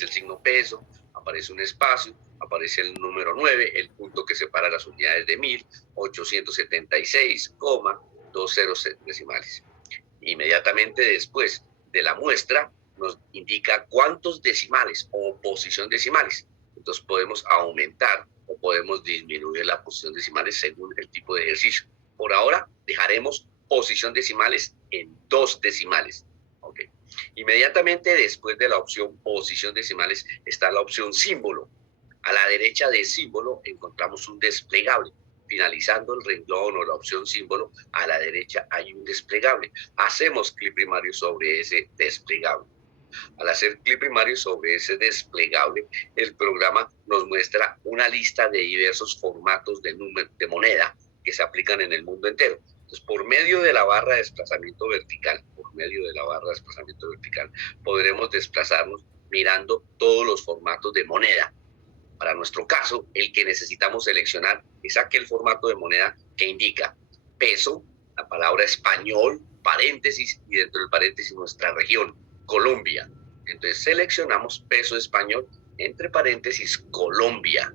el signo peso, aparece un espacio, aparece el número 9, el punto que separa las unidades de 1876,20 decimales. Inmediatamente después de la muestra nos indica cuántos decimales o posición decimales. Entonces podemos aumentar o podemos disminuir la posición decimales según el tipo de ejercicio. Por ahora dejaremos posición decimales en 2 decimales. Okay. Inmediatamente después de la opción posición decimales está la opción símbolo. A la derecha del símbolo encontramos un desplegable. Finalizando el renglón o la opción símbolo, a la derecha hay un desplegable. Hacemos clic primario sobre ese desplegable. Al hacer clic primario sobre ese desplegable, el programa nos muestra una lista de diversos formatos de moneda que se aplican en el mundo entero. Entonces, por medio de la barra de desplazamiento vertical, podremos desplazarnos mirando todos los formatos de moneda. Para nuestro caso, el que necesitamos seleccionar es aquel formato de moneda que indica peso, la palabra español, paréntesis, y dentro del paréntesis nuestra región, Colombia. Entonces seleccionamos peso español, entre paréntesis, Colombia.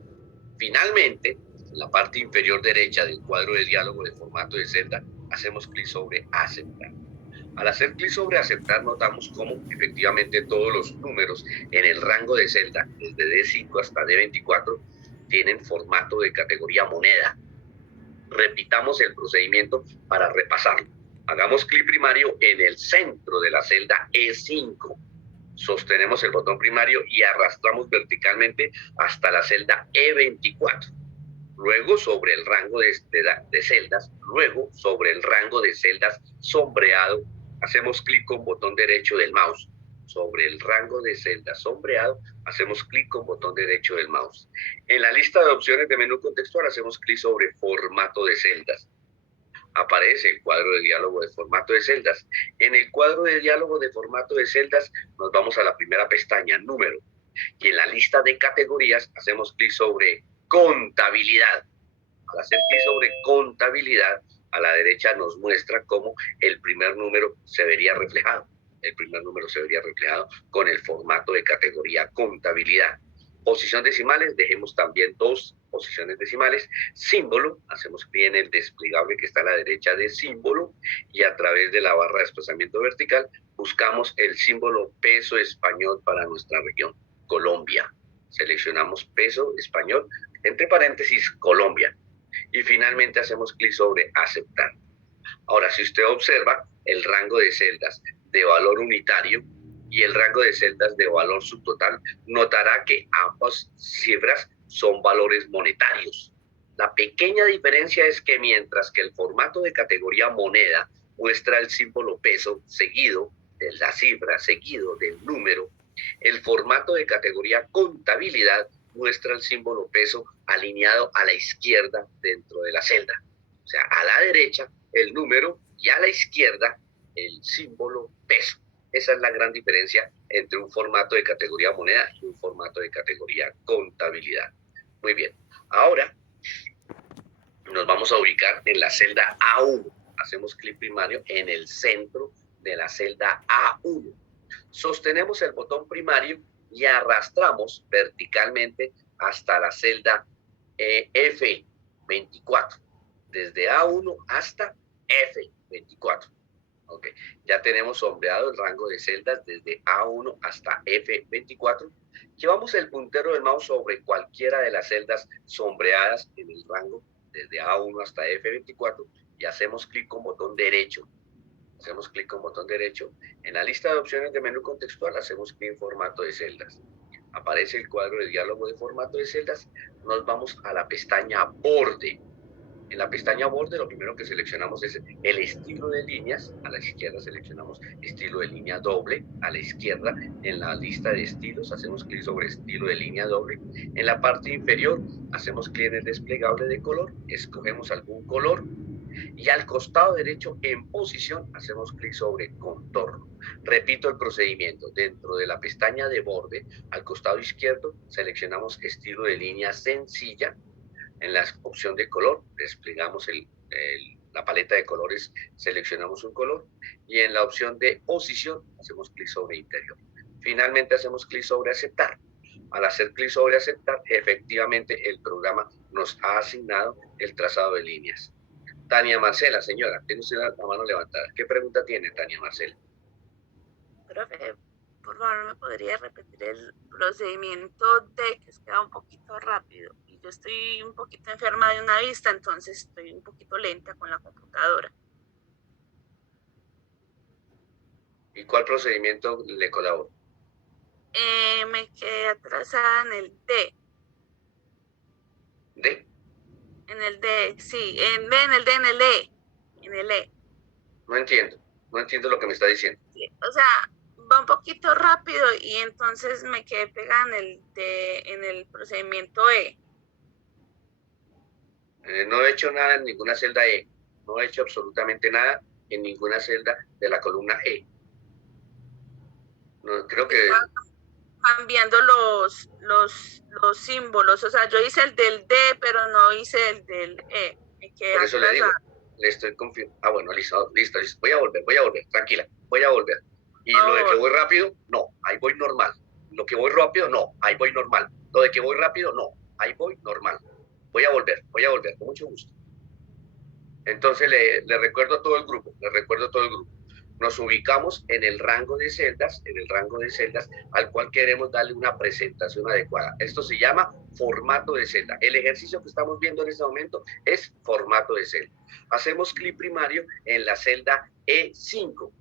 Finalmente, en la parte inferior derecha del cuadro de diálogo de formato de celda, hacemos clic sobre aceptar. Al hacer clic sobre aceptar, notamos cómo efectivamente todos los números en el rango de celda, desde D5 hasta D24, tienen formato de categoría moneda. Repitamos el procedimiento para repasarlo. Hagamos clic primario en el centro de la celda E5. Sostenemos el botón primario y arrastramos verticalmente hasta la celda E24. Luego sobre el rango de celdas, luego sobre el rango de celdas sombreado, hacemos clic con botón derecho del mouse. Sobre el rango de celdas sombreado, hacemos clic con botón derecho del mouse. En la lista de opciones de menú contextual, hacemos clic sobre formato de celdas. Aparece el cuadro de diálogo de formato de celdas. En el cuadro de diálogo de formato de celdas, nos vamos a la primera pestaña, número. Y en la lista de categorías, hacemos clic sobre contabilidad. Al hacer clic sobre contabilidad, a la derecha nos muestra cómo el primer número se vería reflejado. El primer número se vería reflejado con el formato de categoría contabilidad. Posición decimales, dejemos también 2 posiciones decimales. Símbolo, hacemos clic en el desplegable que está a la derecha de símbolo y a través de la barra de desplazamiento vertical buscamos el símbolo peso español para nuestra región, Colombia. Seleccionamos peso español, entre paréntesis, Colombia. Y finalmente hacemos clic sobre aceptar. Ahora, si usted observa el rango de celdas de valor unitario y el rango de celdas de valor subtotal, notará que ambas cifras son valores monetarios. La pequeña diferencia es que mientras que el formato de categoría moneda muestra el símbolo peso seguido de la cifra, seguido del número, el formato de categoría contabilidad muestra el símbolo peso alineado a la izquierda dentro de la celda. O sea, a la derecha el número y a la izquierda el símbolo peso. Esa es la gran diferencia entre un formato de categoría moneda y un formato de categoría contabilidad. Muy bien. Ahora nos vamos a ubicar en la celda A1. Hacemos clic primario en el centro de la celda A1. Sostenemos el botón primario y arrastramos verticalmente hasta la celda F24. Desde A1 hasta F24. Okay. Ya tenemos sombreado el rango de celdas desde A1 hasta F24. Llevamos el puntero del mouse sobre cualquiera de las celdas sombreadas en el rango desde A1 hasta F24 y hacemos clic con botón derecho. Hacemos clic con botón derecho. En la lista de opciones de menú contextual hacemos clic en formato de celdas. Aparece el cuadro de diálogo de formato de celdas. Nos vamos a la pestaña borde. En la pestaña borde lo primero que seleccionamos es el estilo de líneas. A la izquierda seleccionamos estilo de línea doble. A la izquierda, en la lista de estilos, hacemos clic sobre estilo de línea doble. En la parte inferior, hacemos clic en el desplegable de color. Escogemos algún color. Y al costado derecho, en posición, hacemos clic sobre contorno. Repito el procedimiento. Dentro de la pestaña de borde, al costado izquierdo, seleccionamos estilo de línea sencilla. En la opción de color, desplegamos la paleta de colores, seleccionamos un color. Y en la opción de posición, hacemos clic sobre interior. Finalmente hacemos clic sobre aceptar. Al hacer clic sobre aceptar, efectivamente el programa nos ha asignado el trazado de líneas. Tania Marcela, señora, tiene usted la mano levantada. ¿Qué pregunta tiene, Tania Marcela? Profe, por favor, ¿me podría repetir el procedimiento D, que es que va un poquito rápido? Y yo estoy un poquito enferma de una vista, entonces estoy un poquito lenta con la computadora. ¿Y cuál procedimiento le colabora? Me quedé atrasada en el D. ¿D? En el D, sí, en D, en el D, en el E. En el E. No entiendo lo que me está diciendo. Sí, o sea, va un poquito rápido y entonces me quedé pegada en el D, en el procedimiento E. No he hecho nada en ninguna celda E. No he hecho absolutamente nada en ninguna celda de la columna E. No, creo que... Estaba cambiando los símbolos, o sea, yo hice el del D, pero no hice el del E. Me quedé Por eso le digo, atrasada. le estoy confiando. Ah, bueno, listo. Voy a volver, tranquila, voy a volver. Y lo de que voy rápido, no, ahí voy normal. Lo que voy rápido, no, ahí voy normal. Lo de que voy rápido, no, ahí voy normal. Voy a volver, con mucho gusto. Entonces le recuerdo a todo el grupo, Nos ubicamos en el rango de celdas, al cual queremos darle una presentación adecuada. Esto se llama formato de celda. El ejercicio que estamos viendo en este momento es formato de celda. Hacemos clic primario en la celda E5.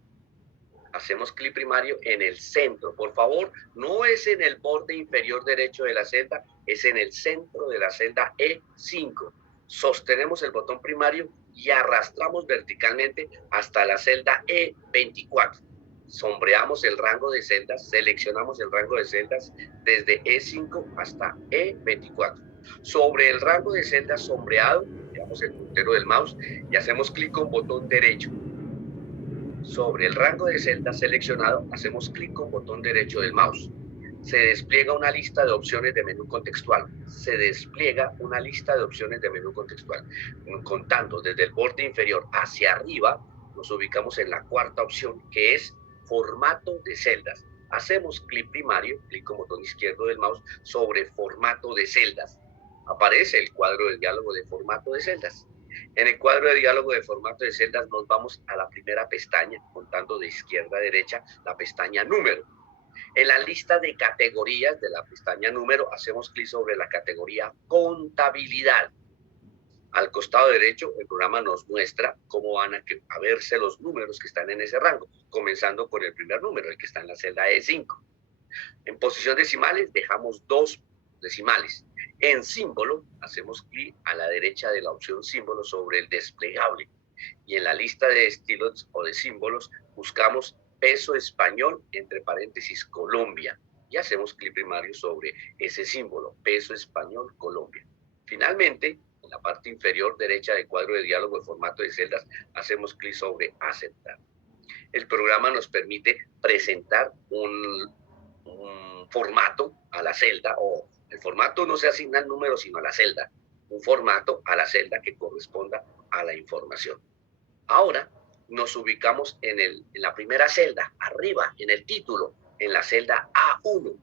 Hacemos clic primario en el centro. Por favor, no es en el borde inferior derecho de la celda, es en el centro de la celda E5. Sostenemos el botón primario y arrastramos verticalmente hasta la celda E24. Sombreamos el rango de celdas, seleccionamos el rango de celdas desde E5 hasta E24. Sobre el rango de celdas sombreado, llevamos el puntero del mouse y hacemos clic con botón derecho. Sobre el rango de celdas seleccionado, hacemos clic con botón derecho del mouse. Se despliega una lista de opciones de menú contextual. Contando desde el borde inferior hacia arriba, nos ubicamos en la cuarta opción, que es formato de celdas. Hacemos clic primario, clic con botón izquierdo del mouse, sobre formato de celdas. Aparece el cuadro de diálogo de formato de celdas. En el cuadro de diálogo de formato de celdas nos vamos a la primera pestaña, contando de izquierda a derecha, la pestaña número. En la lista de categorías de la pestaña número, hacemos clic sobre la categoría contabilidad. Al costado derecho, el programa nos muestra cómo van a verse los números que están en ese rango, comenzando por el primer número, el que está en la celda E5. En posición decimales, dejamos 2 decimales. En símbolo, hacemos clic a la derecha de la opción símbolo sobre el desplegable. Y en la lista de estilos o de símbolos, buscamos peso español, entre paréntesis, Colombia. Y hacemos clic primario sobre ese símbolo, peso español, Colombia. Finalmente, en la parte inferior derecha del cuadro de diálogo de formato de celdas, hacemos clic sobre aceptar. El programa nos permite presentar un formato a la celda, o el formato no se asigna al número, sino a la celda. Un formato a la celda que corresponda a la información. Ahora nos ubicamos en la primera celda, arriba, en el título, en la celda A1.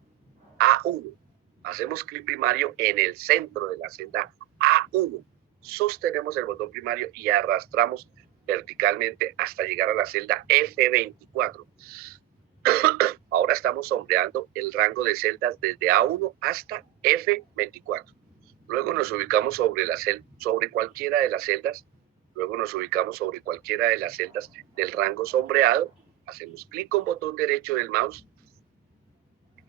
A1. Hacemos clic primario en el centro de la celda A1. Sostenemos el botón primario y arrastramos verticalmente hasta llegar a la celda F24. Ahora estamos sombreando el rango de celdas desde A1 hasta F24. Luego nos ubicamos sobre cualquiera de las celdas. Del rango sombreado. Hacemos clic con botón derecho del mouse.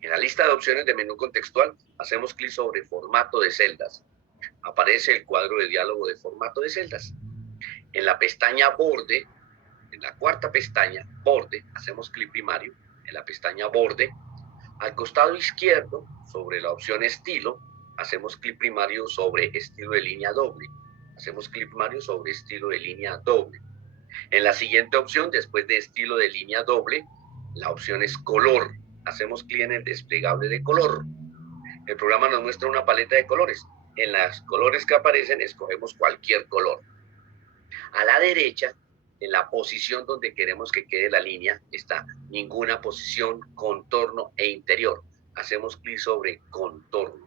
En la lista de opciones de menú contextual, hacemos clic sobre formato de celdas. Aparece el cuadro de diálogo de formato de celdas. En la pestaña borde, en la cuarta pestaña, borde, hacemos clic primario en la pestaña borde. Al costado izquierdo, sobre la opción estilo, hacemos clic primario sobre estilo de línea doble. En la siguiente opción, después de estilo de línea doble, la opción es color. Hacemos clic en el desplegable de color. El programa nos muestra una paleta de colores. En los colores que aparecen, escogemos cualquier color. A la derecha en la posición donde queremos que quede la línea está ninguna posición, contorno e interior. Hacemos clic sobre contorno.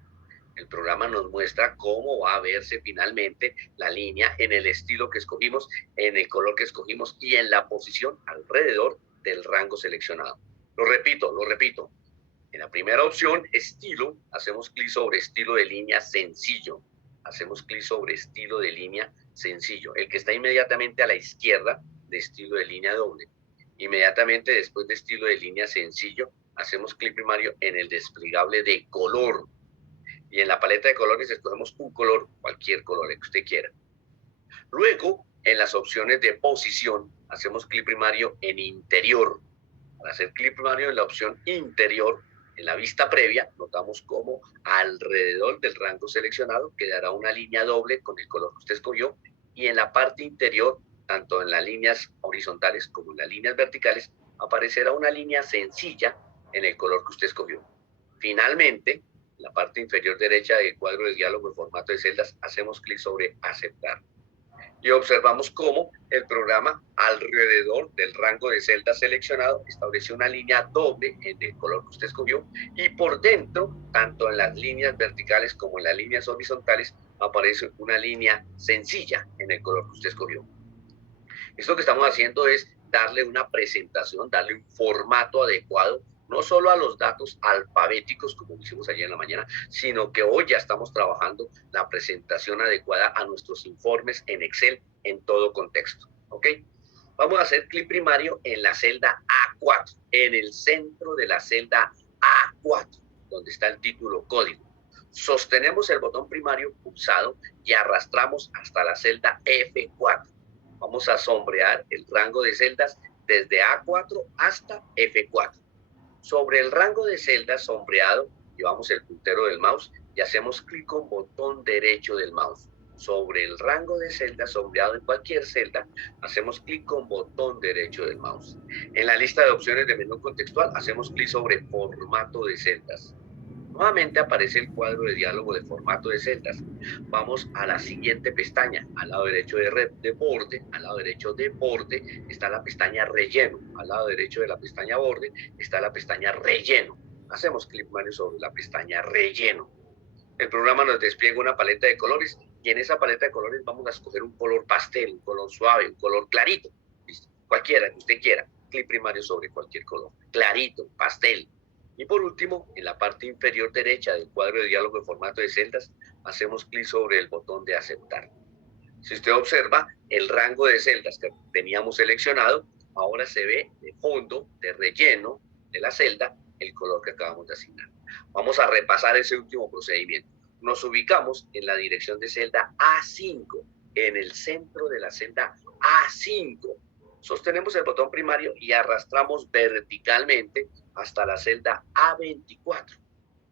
El programa nos muestra cómo va a verse finalmente la línea en el estilo que escogimos, en el color que escogimos y en la posición alrededor del rango seleccionado. Lo repito. En la primera opción, estilo, hacemos clic sobre estilo de línea sencillo. Hacemos clic sobre estilo de línea sencillo, el que está inmediatamente a la izquierda de estilo de línea doble. Inmediatamente después de estilo de línea sencillo, hacemos clic primario en el desplegable de color. Y en la paleta de colores escogemos un color, cualquier color, el que usted quiera. Luego, en las opciones de posición, hacemos clic primario en interior. Al hacer clic primario en la opción interior, en la vista previa, notamos cómo alrededor del rango seleccionado quedará una línea doble con el color que usted escogió y en la parte interior, tanto en las líneas horizontales como en las líneas verticales, aparecerá una línea sencilla en el color que usted escogió. Finalmente, en la parte inferior derecha del cuadro de diálogo en formato de celdas, hacemos clic sobre aceptar. Y observamos cómo el programa alrededor del rango de celdas seleccionado estableció una línea doble en el color que usted escogió y por dentro, tanto en las líneas verticales como en las líneas horizontales, aparece una línea sencilla en el color que usted escogió. Esto que estamos haciendo es darle una presentación, darle un formato adecuado, no solo a los datos alfabéticos, como hicimos ayer en la mañana, sino que hoy ya estamos trabajando la presentación adecuada a nuestros informes en Excel en todo contexto. ¿Ok? Vamos a hacer clic primario en la celda A4, en el centro de la celda A4, donde está el título código. Sostenemos el botón primario pulsado y arrastramos hasta la celda F4. Vamos a sombrear el rango de celdas desde A4 hasta F4. Sobre el rango de celdas sombreado, llevamos el puntero del mouse y hacemos clic con botón derecho del mouse. Sobre el rango de celdas sombreado en cualquier celda, hacemos clic con botón derecho del mouse. En la lista de opciones de menú contextual, hacemos clic sobre formato de celdas. Nuevamente aparece el cuadro de diálogo de formato de celdas. Vamos a la siguiente pestaña. Al lado derecho de borde, al lado derecho de borde está la pestaña relleno. Al lado derecho de la pestaña borde está la pestaña relleno. Hacemos clic sobre la pestaña relleno. El programa nos despliega una paleta de colores y en esa paleta de colores vamos a escoger un color pastel, un color suave, un color clarito. ¿Listo? Cualquiera que usted quiera. Clic primario sobre cualquier color. Clarito, pastel. Y por último, en la parte inferior derecha del cuadro de diálogo en formato de celdas, hacemos clic sobre el botón de aceptar. Si usted observa, el rango de celdas que teníamos seleccionado, ahora se ve de fondo, de relleno de la celda, el color que acabamos de asignar. Vamos a repasar ese último procedimiento. Nos ubicamos en la dirección de celda A5, en el centro de la celda A5. Sostenemos el botón primario y arrastramos verticalmente hasta la celda A24.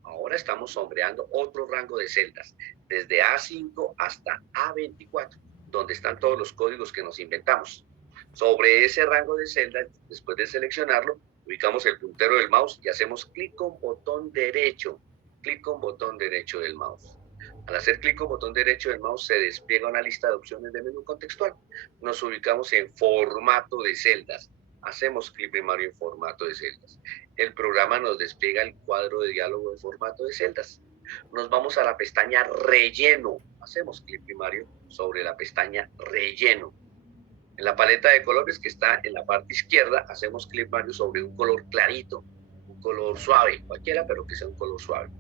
Ahora estamos sombreando otro rango de celdas, desde A5 hasta A24, donde están todos los códigos que nos inventamos. Sobre ese rango de celdas, después de seleccionarlo, ubicamos el puntero del mouse y hacemos clic con botón derecho del mouse. Al hacer clic con botón derecho del mouse se despliega una lista de opciones de menú contextual. Nos ubicamos en formato de celdas. Hacemos clic primario en formato de celdas. El programa nos despliega el cuadro de diálogo en formato de celdas. Nos vamos a la pestaña relleno. Hacemos clic primario sobre la pestaña relleno. En la paleta de colores que está en la parte izquierda, hacemos clic primario sobre un color clarito, un color suave, cualquiera, pero que sea un color suave.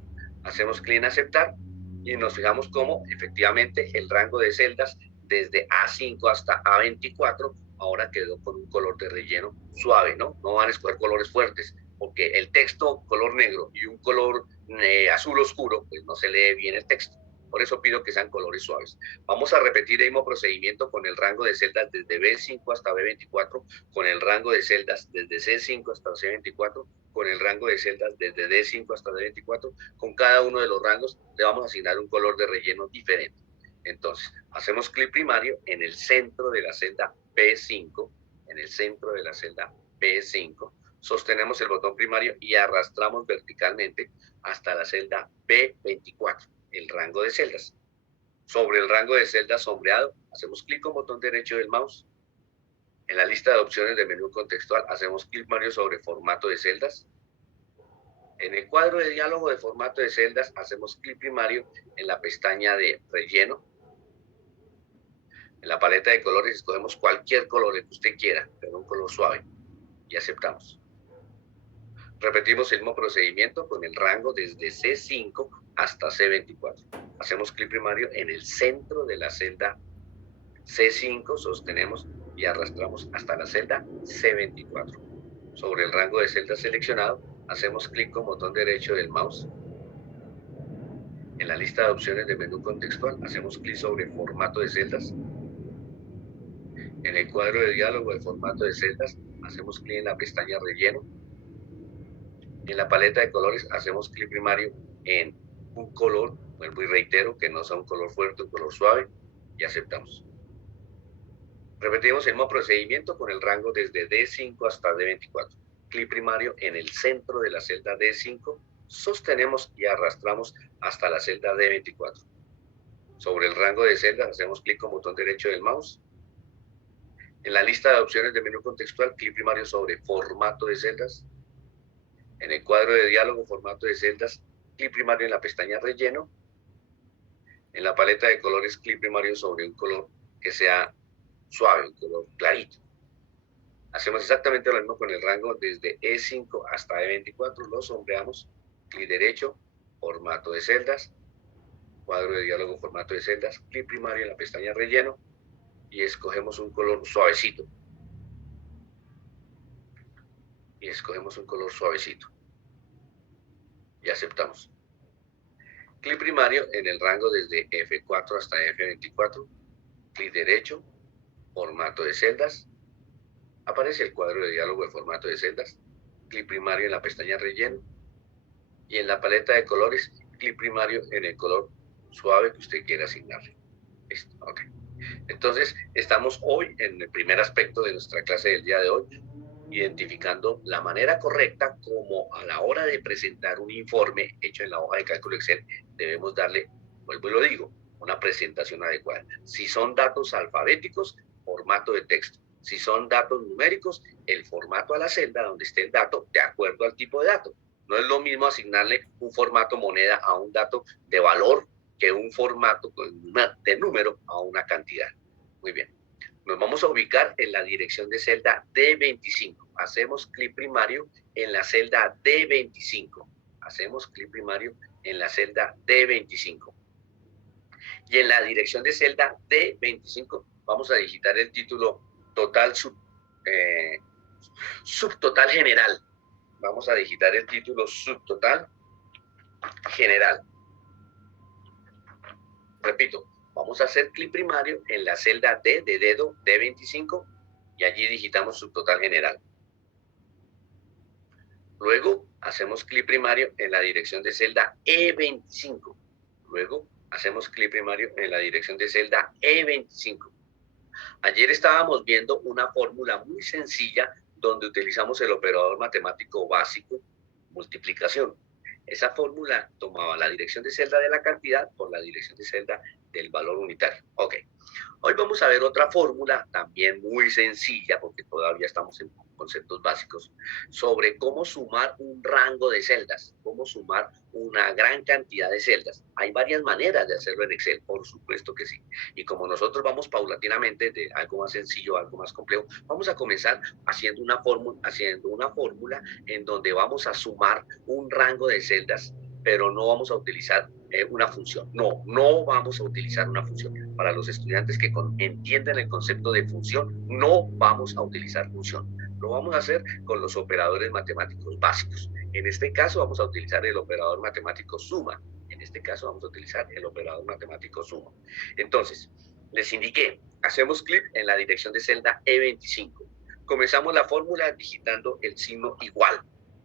Hacemos clic en aceptar y nos fijamos cómo efectivamente el rango de celdas desde A5 hasta A24 ahora quedó con un color de relleno suave, ¿no? No van a escoger colores fuertes, porque el texto color negro y un color azul oscuro, pues no se lee bien el texto. Por eso pido que sean colores suaves. Vamos a repetir el mismo procedimiento con el rango de celdas desde B5 hasta B24, con el rango de celdas desde C5 hasta C24, con el rango de celdas desde D5 hasta D24. Con cada uno de los rangos le vamos a asignar un color de relleno diferente. Entonces, hacemos clic primario en el centro de la celda B5, en el centro de la celda B5, sostenemos el botón primario y arrastramos verticalmente hasta la celda B24, el rango de celdas. Sobre el rango de celdas sombreado, hacemos clic con botón derecho del mouse En la lista de opciones del menú contextual hacemos clic primario sobre formato de celdas. En el cuadro de diálogo de formato de celdas hacemos clic primario en la pestaña de relleno. En la paleta de colores escogemos cualquier color que usted quiera, pero un color suave, y aceptamos. Repetimos el mismo procedimiento con el rango desde C5 hasta C24. Hacemos clic primario en el centro de la celda C5, sostenemos y arrastramos hasta la celda C24. Sobre el rango de celdas seleccionado, hacemos clic con botón derecho del mouse. En la lista de opciones del menú contextual, hacemos clic sobre formato de celdas. En el cuadro de diálogo de formato de celdas, hacemos clic en la pestaña relleno. En la paleta de colores, hacemos clic primario en un color, vuelvo y reitero, que no sea un color fuerte, un color suave, y aceptamos. Repetimos el mismo procedimiento con el rango desde D5 hasta D24. Clic primario en el centro de la celda D5, sostenemos y arrastramos hasta la celda D24. Sobre el rango de celdas hacemos clic con botón derecho del mouse. En la lista de opciones del menú contextual, clic primario sobre formato de celdas. En el cuadro de diálogo formato de celdas, clic primario en la pestaña relleno. En la paleta de colores, clic primario sobre un color que sea suave, un color clarito. Hacemos exactamente lo mismo con el rango desde E5 hasta E24, lo sombreamos, clic derecho, formato de celdas, cuadro de diálogo formato de celdas, clic primario en la pestaña relleno y escogemos un color suavecito. Y aceptamos. Clic primario en el rango desde F4 hasta F24, clic derecho, formato de celdas, aparece el cuadro de diálogo de formato de celdas, clic primario en la pestaña relleno y en la paleta de colores, clic primario en el color suave que usted quiera asignarle. Listo, ok. Entonces, estamos hoy en el primer aspecto de nuestra clase del día de hoy, identificando la manera correcta como a la hora de presentar un informe hecho en la hoja de cálculo Excel debemos darle, vuelvo y lo digo, una presentación adecuada. Si son datos alfabéticos, formato de texto. Si son datos numéricos, el formato a la celda donde esté el dato de acuerdo al tipo de dato. No es lo mismo asignarle un formato moneda a un dato de valor que un formato de número a una cantidad. Muy bien. Nos vamos a ubicar en la dirección de celda D25. Hacemos clic primario en la celda D25. Hacemos clic primario en la celda D25. Y en la dirección de celda D25 vamos a digitar el título total subtotal general. Vamos a digitar el título subtotal general. Repito, vamos a hacer clic primario en la celda D de dedo D25 y allí digitamos subtotal general. Luego hacemos clic primario en la dirección de celda E25. Luego hacemos clic primario en la dirección de celda E25. Ayer estábamos viendo una fórmula muy sencilla donde utilizamos el operador matemático básico, multiplicación. Esa fórmula tomaba la dirección de celda de la cantidad por la dirección de celda del valor unitario. Ok. Hoy vamos a ver otra fórmula también muy sencilla, porque todavía estamos en conceptos básicos, sobre cómo sumar un rango de celdas, cómo sumar una gran cantidad de celdas. Hay varias maneras de hacerlo en Excel, por supuesto que sí. Y como nosotros vamos paulatinamente de algo más sencillo a algo más complejo, vamos a comenzar haciendo una fórmula en donde vamos a sumar un rango de celdas, pero no vamos a utilizar una función. No vamos a utilizar una función. Para los estudiantes que entienden el concepto de función, no vamos a utilizar función. Lo vamos a hacer con los operadores matemáticos básicos. En este caso vamos a utilizar el operador matemático suma. En este caso vamos a utilizar el operador matemático suma. Entonces, les indiqué, hacemos clic en la dirección de celda E25. Comenzamos la fórmula digitando el signo igual.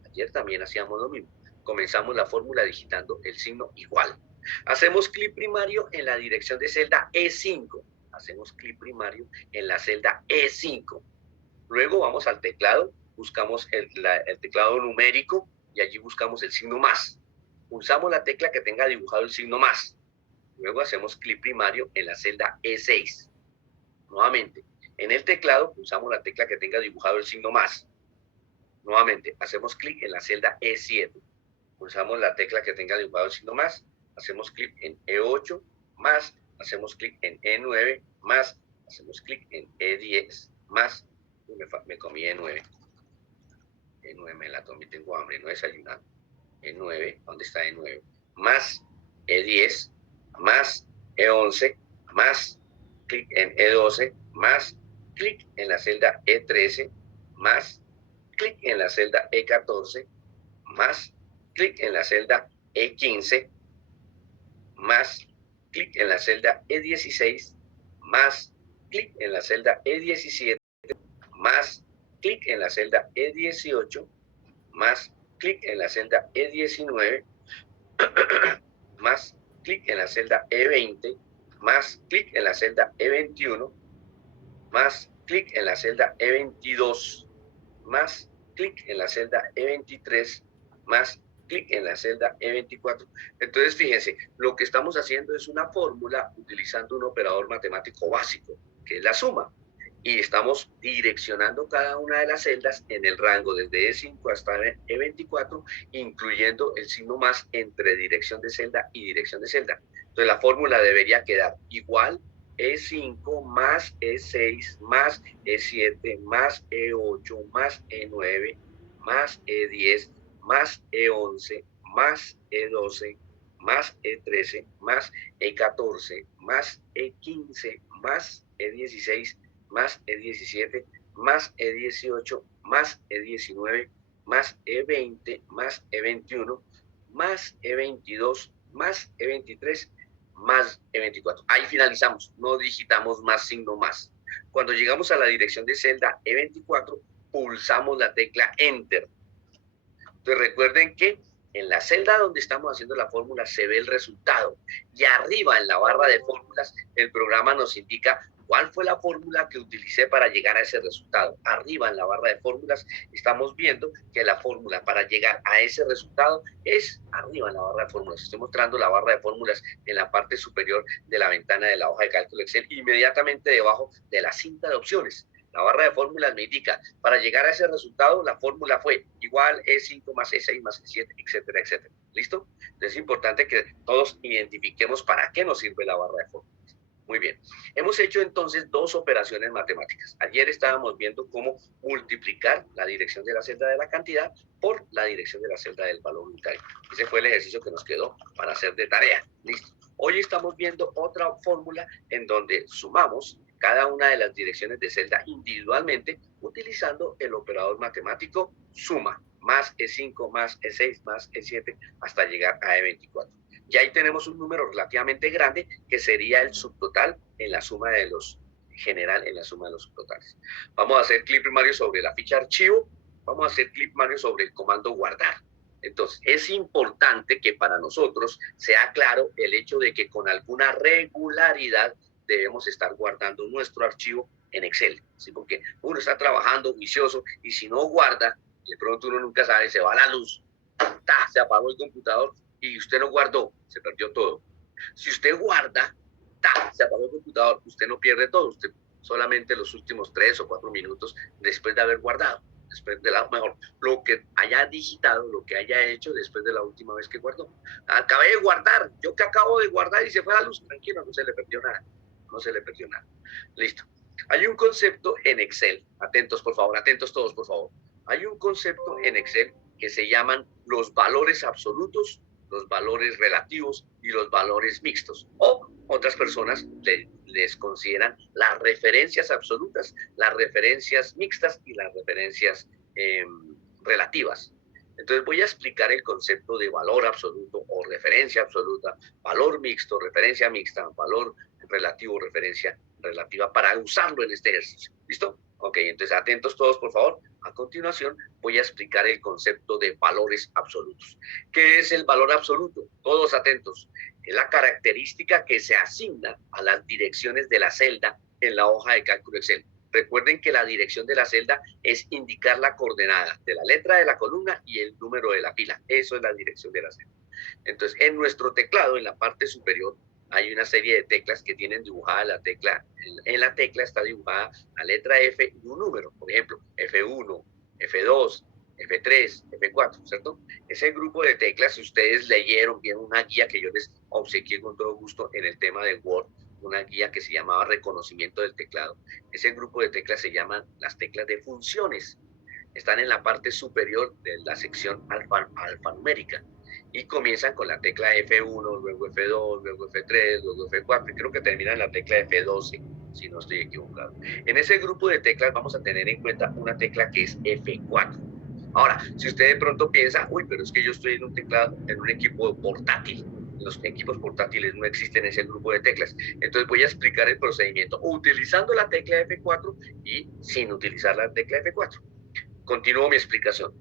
Ayer también hacíamos lo mismo. Comenzamos la fórmula digitando el signo igual. Hacemos clic primario en la dirección de celda E5. Hacemos clic primario en la celda E5. Luego vamos al teclado, buscamos el teclado numérico y allí buscamos el signo más. Pulsamos la tecla que tenga dibujado el signo más. Luego hacemos clic primario en la celda E6. Nuevamente, En el teclado pulsamos la tecla que tenga dibujado el signo más. Nuevamente, hacemos clic en la celda E7. Pulsamos la tecla que tenga dibujado el signo más. Hacemos clic en E8 más. Hacemos clic en E9 más. Hacemos clic en E10 más. Me comí E9. E9 me la tomé, tengo hambre, no he desayunado. E9, ¿dónde está E9? Más E10 más E11 más clic en E12 más clic en la celda E13 más clic en la celda E14 más clic en la celda E15 más clic en la celda E16 más clic en la celda E17 más clic en la celda E18 más clic en la celda E19 más clic en la celda E20 más clic en la celda E21 más clic en la celda E22 más clic en la celda E23 más clic en la celda E24. Entonces, fíjense, lo que estamos haciendo es una fórmula utilizando un operador matemático básico, que es la suma. Y estamos direccionando cada una de las celdas en el rango desde E5 hasta E24, incluyendo el signo más entre dirección de celda y dirección de celda. Entonces, la fórmula debería quedar igual E5 más E6 más E7 más E8 más E9 más E10 más E11 más E12 más E13 más E14 más E15 más E16 más E17 más E18 más E19 más E20 más E21 más E22 más E23 más E24. Ahí finalizamos, no digitamos más signo más. Cuando llegamos a la dirección de celda E24, pulsamos la tecla Enter. Entonces recuerden que en la celda donde estamos haciendo la fórmula se ve el resultado y arriba en la barra de fórmulas el programa nos indica cuál fue la fórmula que utilicé para llegar a ese resultado. Arriba en la barra de fórmulas estamos viendo que la fórmula para llegar a ese resultado es arriba en la barra de fórmulas. Estoy mostrando la barra de fórmulas en la parte superior de la ventana de la hoja de cálculo Excel, inmediatamente debajo de la cinta de opciones. La barra de fórmulas me indica, para llegar a ese resultado, la fórmula fue igual E5 más E6 más E7, etcétera, etcétera. ¿Listo? Entonces es importante que todos identifiquemos para qué nos sirve la barra de fórmulas. Muy bien. Hemos hecho entonces dos operaciones matemáticas. Ayer estábamos viendo cómo multiplicar la dirección de la celda de la cantidad por la dirección de la celda del valor unitario. Ese fue el ejercicio que nos quedó para hacer de tarea. Listo. Hoy estamos viendo otra fórmula en donde sumamos cada una de las direcciones de celda individualmente utilizando el operador matemático suma, más E5, más E6, más E7, hasta llegar a E24. Y ahí tenemos un número relativamente grande que sería el subtotal en la suma de los general en la suma de los subtotales. Vamos a hacer clic primario sobre la ficha archivo, vamos a hacer clic primario sobre el comando guardar. Entonces, es importante que para nosotros sea claro el hecho de que con alguna regularidad debemos estar guardando nuestro archivo en Excel, ¿sí? Porque uno está trabajando juicioso y si no guarda, de pronto uno nunca sabe, se va la luz, ¡ta! Se apagó el computador y usted no guardó, se perdió todo. Si usted guarda, ¡ta! Se apagó el computador, usted no pierde todo, usted solamente los últimos 3 o 4 minutos después de haber guardado, después de lo que haya digitado, lo que haya hecho después de la última vez que guardó. Acabé de guardar, yo que acabo de guardar y se fue la luz, tranquilo, no se le perdió nada. No se le perdió nada. Listo. Hay un concepto en Excel, atentos por favor, atentos todos por favor. Hay un concepto en Excel que se llaman los valores absolutos, los valores relativos y los valores mixtos. O otras personas les consideran las referencias absolutas, las referencias mixtas y las referencias relativas. Entonces voy a explicar el concepto de valor absoluto o referencia absoluta, valor mixto, referencia mixta, valor relativo, referencia relativa, para usarlo en este ejercicio. ¿Listo? Ok, entonces atentos todos, por favor. A continuación voy a explicar el concepto de valores absolutos. ¿Qué es el valor absoluto? Todos atentos. Es la característica que se asigna a las direcciones de la celda en la hoja de cálculo Excel. Recuerden que la dirección de la celda es indicar la coordenada de la letra de la columna y el número de la fila. Eso es la dirección de la celda. Entonces, en nuestro teclado, en la parte superior, hay una serie de teclas que tienen dibujada la tecla, en la tecla está dibujada la letra F y un número, por ejemplo, F1, F2, F3, F4, ¿cierto? Ese grupo de teclas, si ustedes leyeron bien una guía que yo les obsequié con todo gusto en el tema de Word, una guía que se llamaba reconocimiento del teclado, ese grupo de teclas se llaman las teclas de funciones. Están en la parte superior de la sección alfanumérica y comienzan con la tecla F1, luego F2, luego F3, luego F4 y creo que terminan en la tecla F12, si no estoy equivocado. En ese grupo de teclas vamos a tener en cuenta una tecla que es F4. Ahora, si usted de pronto piensa, uy, pero es que yo estoy en un teclado, en un equipo portátil. Los equipos portátiles no existen ese grupo de teclas. Entonces voy a explicar el procedimiento utilizando la tecla F4 y sin utilizar la tecla F4. Continúo mi explicación.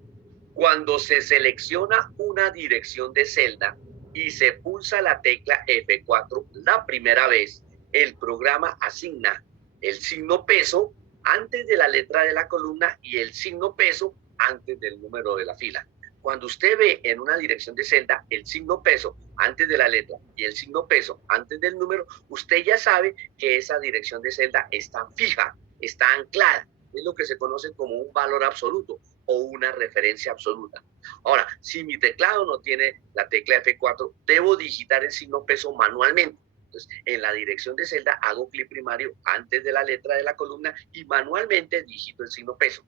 Cuando se selecciona una dirección de celda y se pulsa la tecla F4 la primera vez, el programa asigna el signo peso antes de la letra de la columna y el signo peso antes del número de la fila. Cuando usted ve en una dirección de celda el signo peso antes de la letra y el signo peso antes del número, usted ya sabe que esa dirección de celda está fija, está anclada. Es lo que se conoce como un valor absoluto o una referencia absoluta. Ahora, si mi teclado no tiene la tecla F4, debo digitar el signo peso manualmente. Entonces, en la dirección de celda hago clic primario antes de la letra de la columna y manualmente digito el signo peso.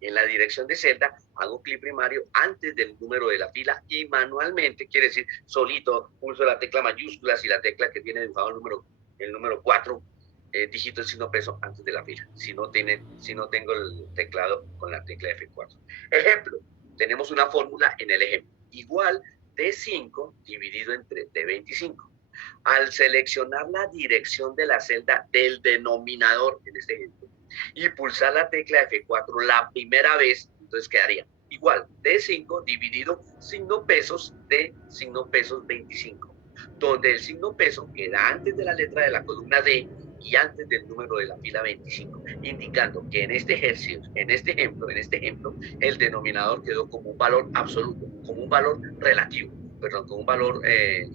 En la dirección de celda hago clic primario antes del número de la fila y manualmente, quiere decir solito, pulso la tecla mayúscula y la tecla que tiene dibujado el número 4, dígito el signo peso antes de la fila, si no tengo el teclado con la tecla F4. Ejemplo, tenemos una fórmula en el ejemplo, igual D5 dividido entre D25. Al seleccionar la dirección de la celda del denominador, en este ejemplo, y pulsar la tecla F4 la primera vez, entonces quedaría igual D5 dividido signo pesos de signo pesos 25, donde el signo peso queda antes de la letra de la columna D y antes del número de la fila 25, indicando que en este ejercicio, en este ejemplo, el denominador quedó como un valor absoluto, como un valor relativo, perdón, como un valor,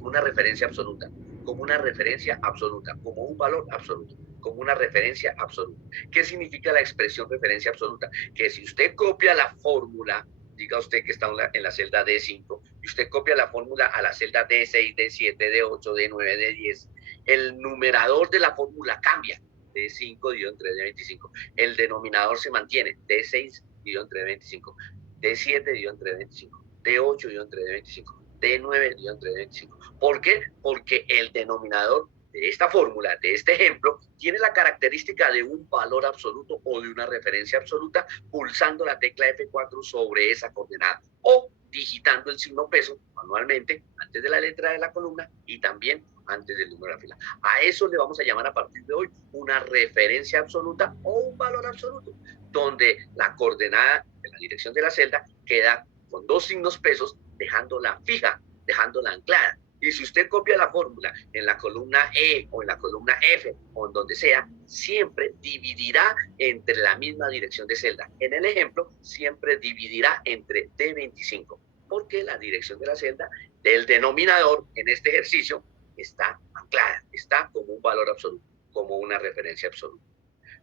una referencia absoluta, como una referencia absoluta, como un valor absoluto, como una referencia absoluta. ¿Qué significa la expresión referencia absoluta? Que si usted copia la fórmula, diga usted que está en la celda D5, y usted copia la fórmula a la celda D6, D7, D8, D9, D10, el numerador de la fórmula cambia, D5 dividido entre D25. El denominador se mantiene, D6 dividido entre D25, D7 dividido entre D25, D8 dividido entre D25, D9 dividido entre D25. ¿Por qué? Porque el denominador de esta fórmula, de este ejemplo, tiene la característica de un valor absoluto o de una referencia absoluta pulsando la tecla F4 sobre esa coordenada o digitando el signo peso manualmente antes de la letra de la columna y también antes del número de la fila. A eso le vamos a llamar a partir de hoy una referencia absoluta o un valor absoluto, donde la coordenada de la dirección de la celda queda con dos signos pesos, dejándola fija, dejándola anclada. Y si usted copia la fórmula en la columna E o en la columna F o en donde sea, siempre dividirá entre la misma dirección de celda. En el ejemplo, siempre dividirá entre D25, porque la dirección de la celda del denominador en este ejercicio está anclada, está como un valor absoluto, como una referencia absoluta.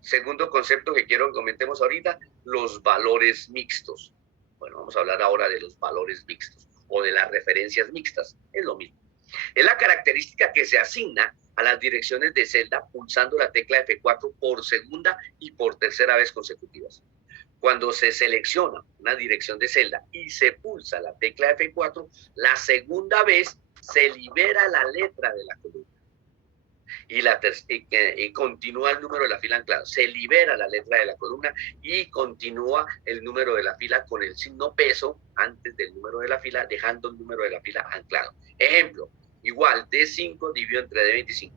Segundo concepto que quiero que comentemos ahorita, los valores mixtos. Bueno, vamos a hablar ahora de los valores mixtos o de las referencias mixtas, es lo mismo. Es la característica que se asigna a las direcciones de celda pulsando la tecla F4 por segunda y por tercera vez consecutivas. Cuando se selecciona una dirección de celda y se pulsa la tecla F4, la segunda vez se libera la letra de la columna y continúa el número de la fila anclado. Se libera la letra de la columna y continúa el número de la fila con el signo peso antes del número de la fila, dejando el número de la fila anclado. Ejemplo, igual D5 dividido entre D25.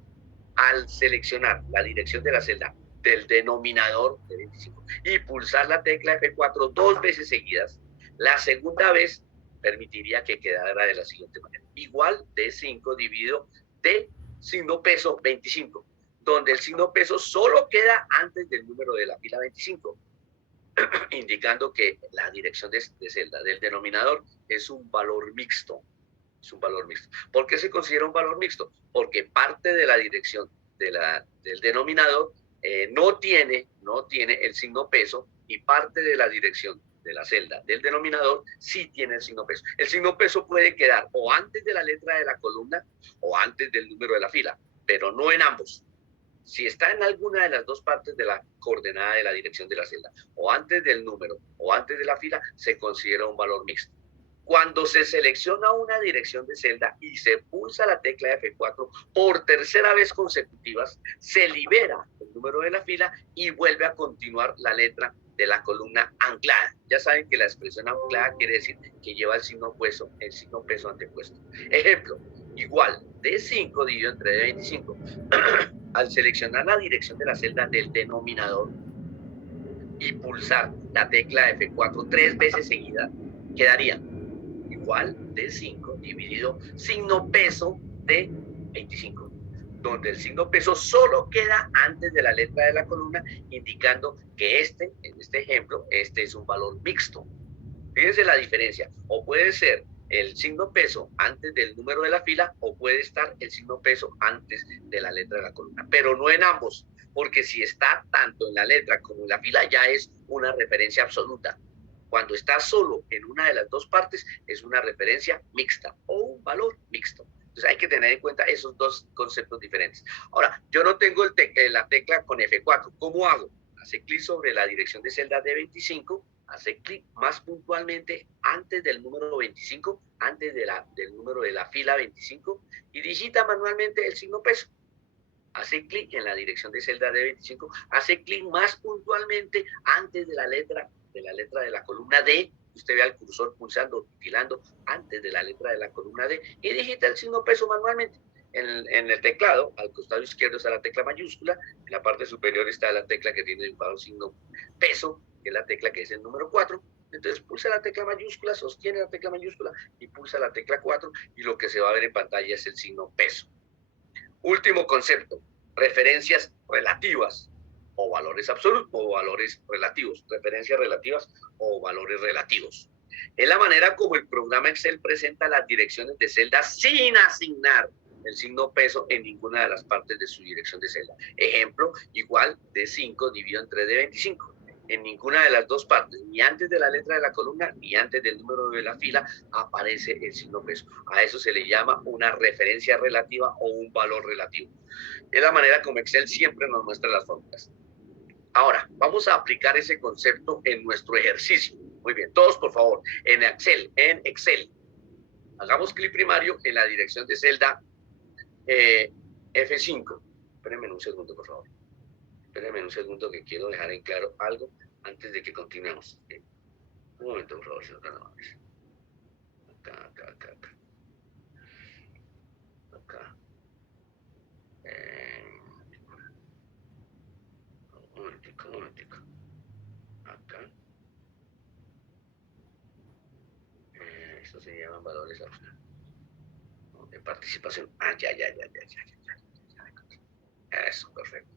Al seleccionar la dirección de la celda del denominador de 25 y pulsar la tecla F4 dos veces seguidas, la segunda vez permitiría que quedara de la siguiente manera. Igual D5 dividido D signo peso 25, donde el signo peso solo queda antes del número de la fila 25, indicando que la dirección de celda del denominador es un valor mixto. Es un valor mixto. ¿Por qué se considera un valor mixto? Porque parte de la dirección del denominador no tiene el signo peso, y parte de la dirección de la celda del denominador sí tiene el signo peso. El signo peso puede quedar o antes de la letra de la columna o antes del número de la fila, pero no en ambos. Si está en alguna de las dos partes de la coordenada de la dirección de la celda, o antes del número o antes de la fila, se considera un valor mixto. Cuando se selecciona una dirección de celda y se pulsa la tecla F4 por tercera vez consecutivas, se libera el número de la fila y vuelve a continuar la letra de la columna anclada. Ya saben que la expresión anclada quiere decir que lleva el signo peso antepuesto. Ejemplo, igual, D5 dividido entre D25. Al seleccionar la dirección de la celda del denominador y pulsar la tecla F4 3 veces seguidas, quedaría igual de 5 dividido signo peso de 25, donde el signo peso solo queda antes de la letra de la columna, indicando que en este ejemplo, este es un valor mixto. Fíjense la diferencia, o puede ser el signo peso antes del número de la fila, o puede estar el signo peso antes de la letra de la columna, pero no en ambos, porque si está tanto en la letra como en la fila ya es una referencia absoluta. Cuando está solo en una de las dos partes, es una referencia mixta o un valor mixto. Entonces hay que tener en cuenta esos dos conceptos diferentes. Ahora, yo no tengo la tecla con F4. ¿Cómo hago? Hace clic sobre la dirección de celda D25, hace clic más puntualmente antes del número 25, antes del número de la fila 25, y digita manualmente el signo peso. Hace clic en la dirección de celda D25, hace clic más puntualmente antes de la letra de la columna D. Usted ve al cursor pulsando, titilando antes de la letra de la columna D, y digita el signo peso manualmente. En el teclado, al costado izquierdo está la tecla mayúscula, en la parte superior está la tecla que tiene el signo peso, que es la tecla que es el número 4. Entonces pulsa la tecla mayúscula, sostiene la tecla mayúscula y pulsa la tecla 4, y lo que se va a ver en pantalla es el signo peso. Último concepto, referencias relativas o valores absolutos o valores relativos, referencias relativas o valores relativos. Es la manera como el programa Excel presenta las direcciones de celda sin asignar el signo peso en ninguna de las partes de su dirección de celda. Ejemplo, igual D5 dividido entre D25. En ninguna de las dos partes, ni antes de la letra de la columna, ni antes del número de la fila, aparece el signo peso. A eso se le llama una referencia relativa o un valor relativo. Es la manera como Excel siempre nos muestra las fórmulas. Ahora, vamos a aplicar ese concepto en nuestro ejercicio. Muy bien, todos por favor, en Excel, hagamos clic primario en la dirección de celda F5. Espérenme un segundo, por favor. Espérenme un segundo que quiero dejar en claro algo antes de que continuemos. Un momento, por favor, señor Canales. Acá. Un momentico. Acá. Esto se llaman valores de participación. Ya. Eso, perfecto.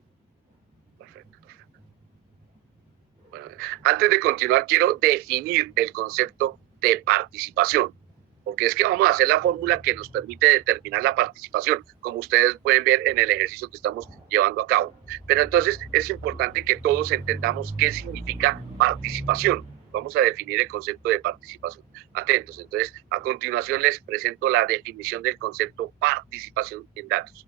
Bueno, antes de continuar, quiero definir el concepto de participación, porque es que vamos a hacer la fórmula que nos permite determinar la participación, como ustedes pueden ver en el ejercicio que estamos llevando a cabo. Pero entonces es importante que todos entendamos qué significa participación. Vamos a definir el concepto de participación. Atentos, entonces a continuación les presento la definición del concepto participación en datos.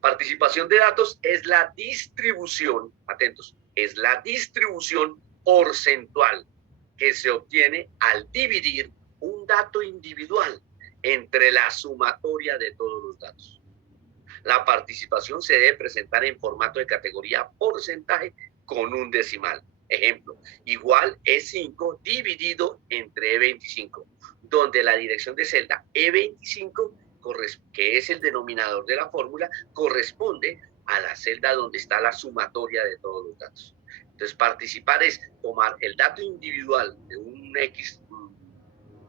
Participación de datos es la distribución, atentos, es la distribución porcentual que se obtiene al dividir un dato individual entre la sumatoria de todos los datos. La participación se debe presentar en formato de categoría porcentaje con un decimal. Ejemplo, igual E5 dividido entre E25, donde la dirección de celda E25, que es el denominador de la fórmula, corresponde a la celda donde está la sumatoria de todos los datos. Entonces, participar es tomar el dato individual de un X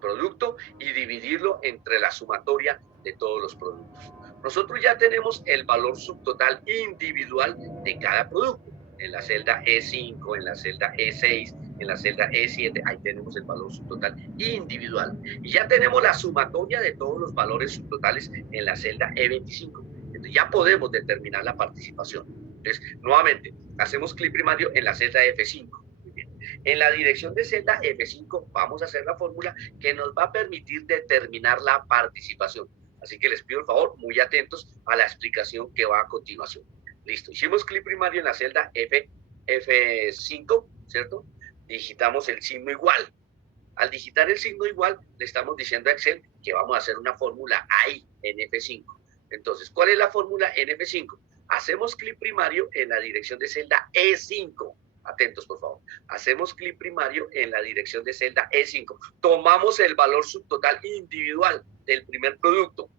producto y dividirlo entre la sumatoria de todos los productos. Nosotros ya tenemos el valor subtotal individual de cada producto, en la celda E5, en la celda E6, en la celda E7, ahí tenemos el valor subtotal individual. Y ya tenemos la sumatoria de todos los valores subtotales en la celda E25. Entonces ya podemos determinar la participación. Entonces, nuevamente, hacemos clic primario en la celda F5. Muy bien. En la dirección de celda F5 vamos a hacer la fórmula que nos va a permitir determinar la participación. Así que les pido, por favor, muy atentos a la explicación que va a continuación. Listo, hicimos clic primario en la celda F5, ¿cierto? Digitamos el signo igual. Al digitar el signo igual, le estamos diciendo a Excel que vamos a hacer una fórmula ahí, en F5. Entonces, ¿cuál es la fórmula en F5? Hacemos clic primario en la dirección de celda E5. Atentos, por favor. Hacemos clic primario en la dirección de celda E5. Tomamos el valor subtotal individual del primer producto.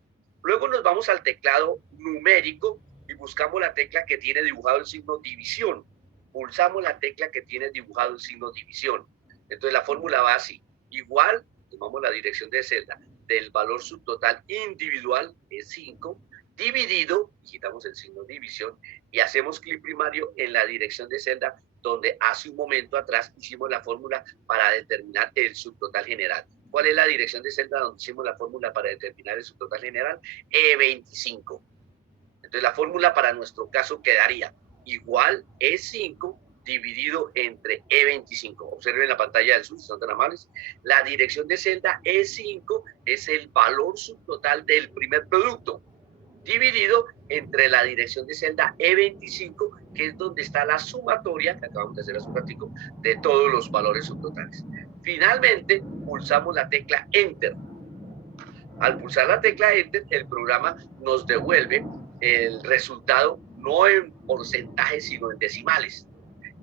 Luego nos vamos al teclado numérico y buscamos la tecla que tiene dibujado el signo división. Pulsamos la tecla que tiene dibujado el signo división. Entonces la fórmula va así. Igual, tomamos la dirección de celda del valor subtotal individual, E5, dividido, digitamos el signo división y hacemos clic primario en la dirección de celda donde hace un momento atrás hicimos la fórmula para determinar el subtotal general. ¿Cuál es la dirección de celda donde hicimos la fórmula para determinar el subtotal general? E25. Entonces la fórmula para nuestro caso quedaría igual E5 dividido entre E25. Observen la pantalla del sur, si son tan amables. La dirección de celda E5 es el valor subtotal del primer producto, dividido entre la dirección de celda E25, que es donde está la sumatoria, que acabamos de hacer hace un ratico, de todos los valores subtotales. Finalmente, pulsamos la tecla Enter. Al pulsar la tecla Enter, el programa nos devuelve el resultado no en porcentajes, sino en decimales.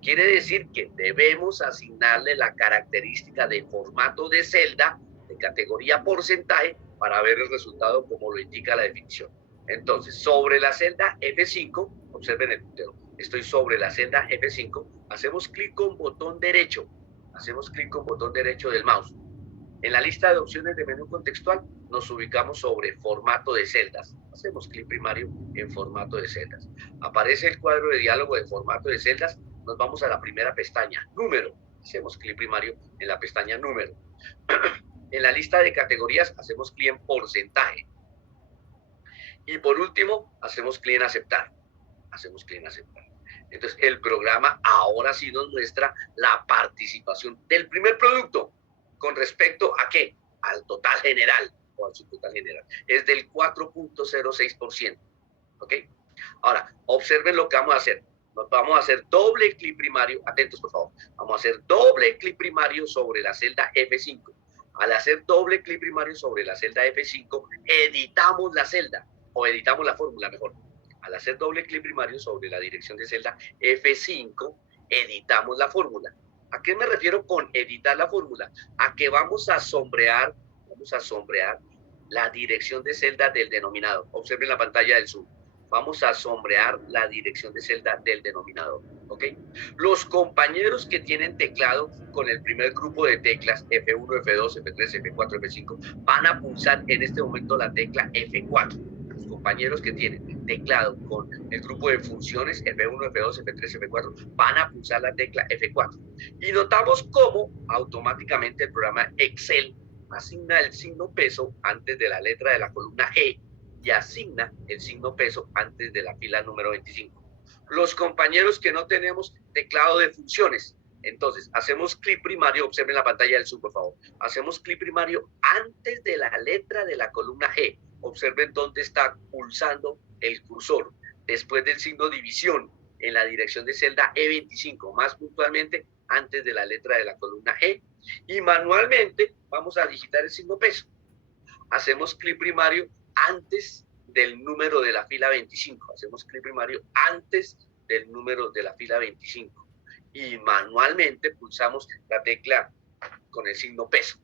Quiere decir que debemos asignarle la característica de formato de celda de categoría porcentaje para ver el resultado como lo indica la definición. Entonces, sobre la celda F5, observen el puntero, estoy sobre la celda F5, hacemos clic con botón derecho, del mouse. En la lista de opciones de menú contextual nos ubicamos sobre formato de celdas. Hacemos clic primario en formato de celdas. Aparece el cuadro de diálogo de formato de celdas. Nos vamos a la primera pestaña, número. Hacemos clic primario en la pestaña número. En la lista de categorías hacemos clic en porcentaje. Y por último, hacemos clic en aceptar. Entonces, el programa ahora sí nos muestra la participación del primer producto. ¿Con respecto a qué? Al total general o al subtotal general. Es del 4.06%. ¿Ok? Ahora, observen lo que vamos a hacer. Nos vamos a hacer doble clic primario. Atentos, por favor. Vamos a hacer doble clic primario sobre la celda F5. Al hacer doble clic primario sobre la celda F5, editamos la celda, o editamos la fórmula, mejor. Al hacer doble clic primario sobre la dirección de celda F5, editamos la fórmula. ¿A qué me refiero con editar la fórmula? A que vamos a sombrear la dirección de celda del denominador. Observen la pantalla del Zoom. Vamos a sombrear la dirección de celda del denominador, ¿ok? Los compañeros que tienen teclado con el primer grupo de teclas F1, F2, F3, F4, F5 van a pulsar en este momento la tecla F4. Los compañeros que tienen teclado con el grupo de funciones F1, F2, F3, F4 van a pulsar la tecla F4. Y notamos cómo automáticamente el programa Excel asigna el signo peso antes de la letra de la columna E y asigna el signo peso antes de la fila número 25. Los compañeros que no tenemos teclado de funciones, entonces hacemos clic primario, observen la pantalla del Zoom, por favor. Hacemos clic primario antes de la letra de la columna E. Observen dónde está pulsando el cursor. Después del signo división, en la dirección de celda E25, más puntualmente antes de la letra de la columna E. Y manualmente vamos a digitar el signo peso. Hacemos clic primario antes del número de la fila 25. Hacemos clic primario antes del número de la fila 25. Y manualmente pulsamos la tecla con el signo peso.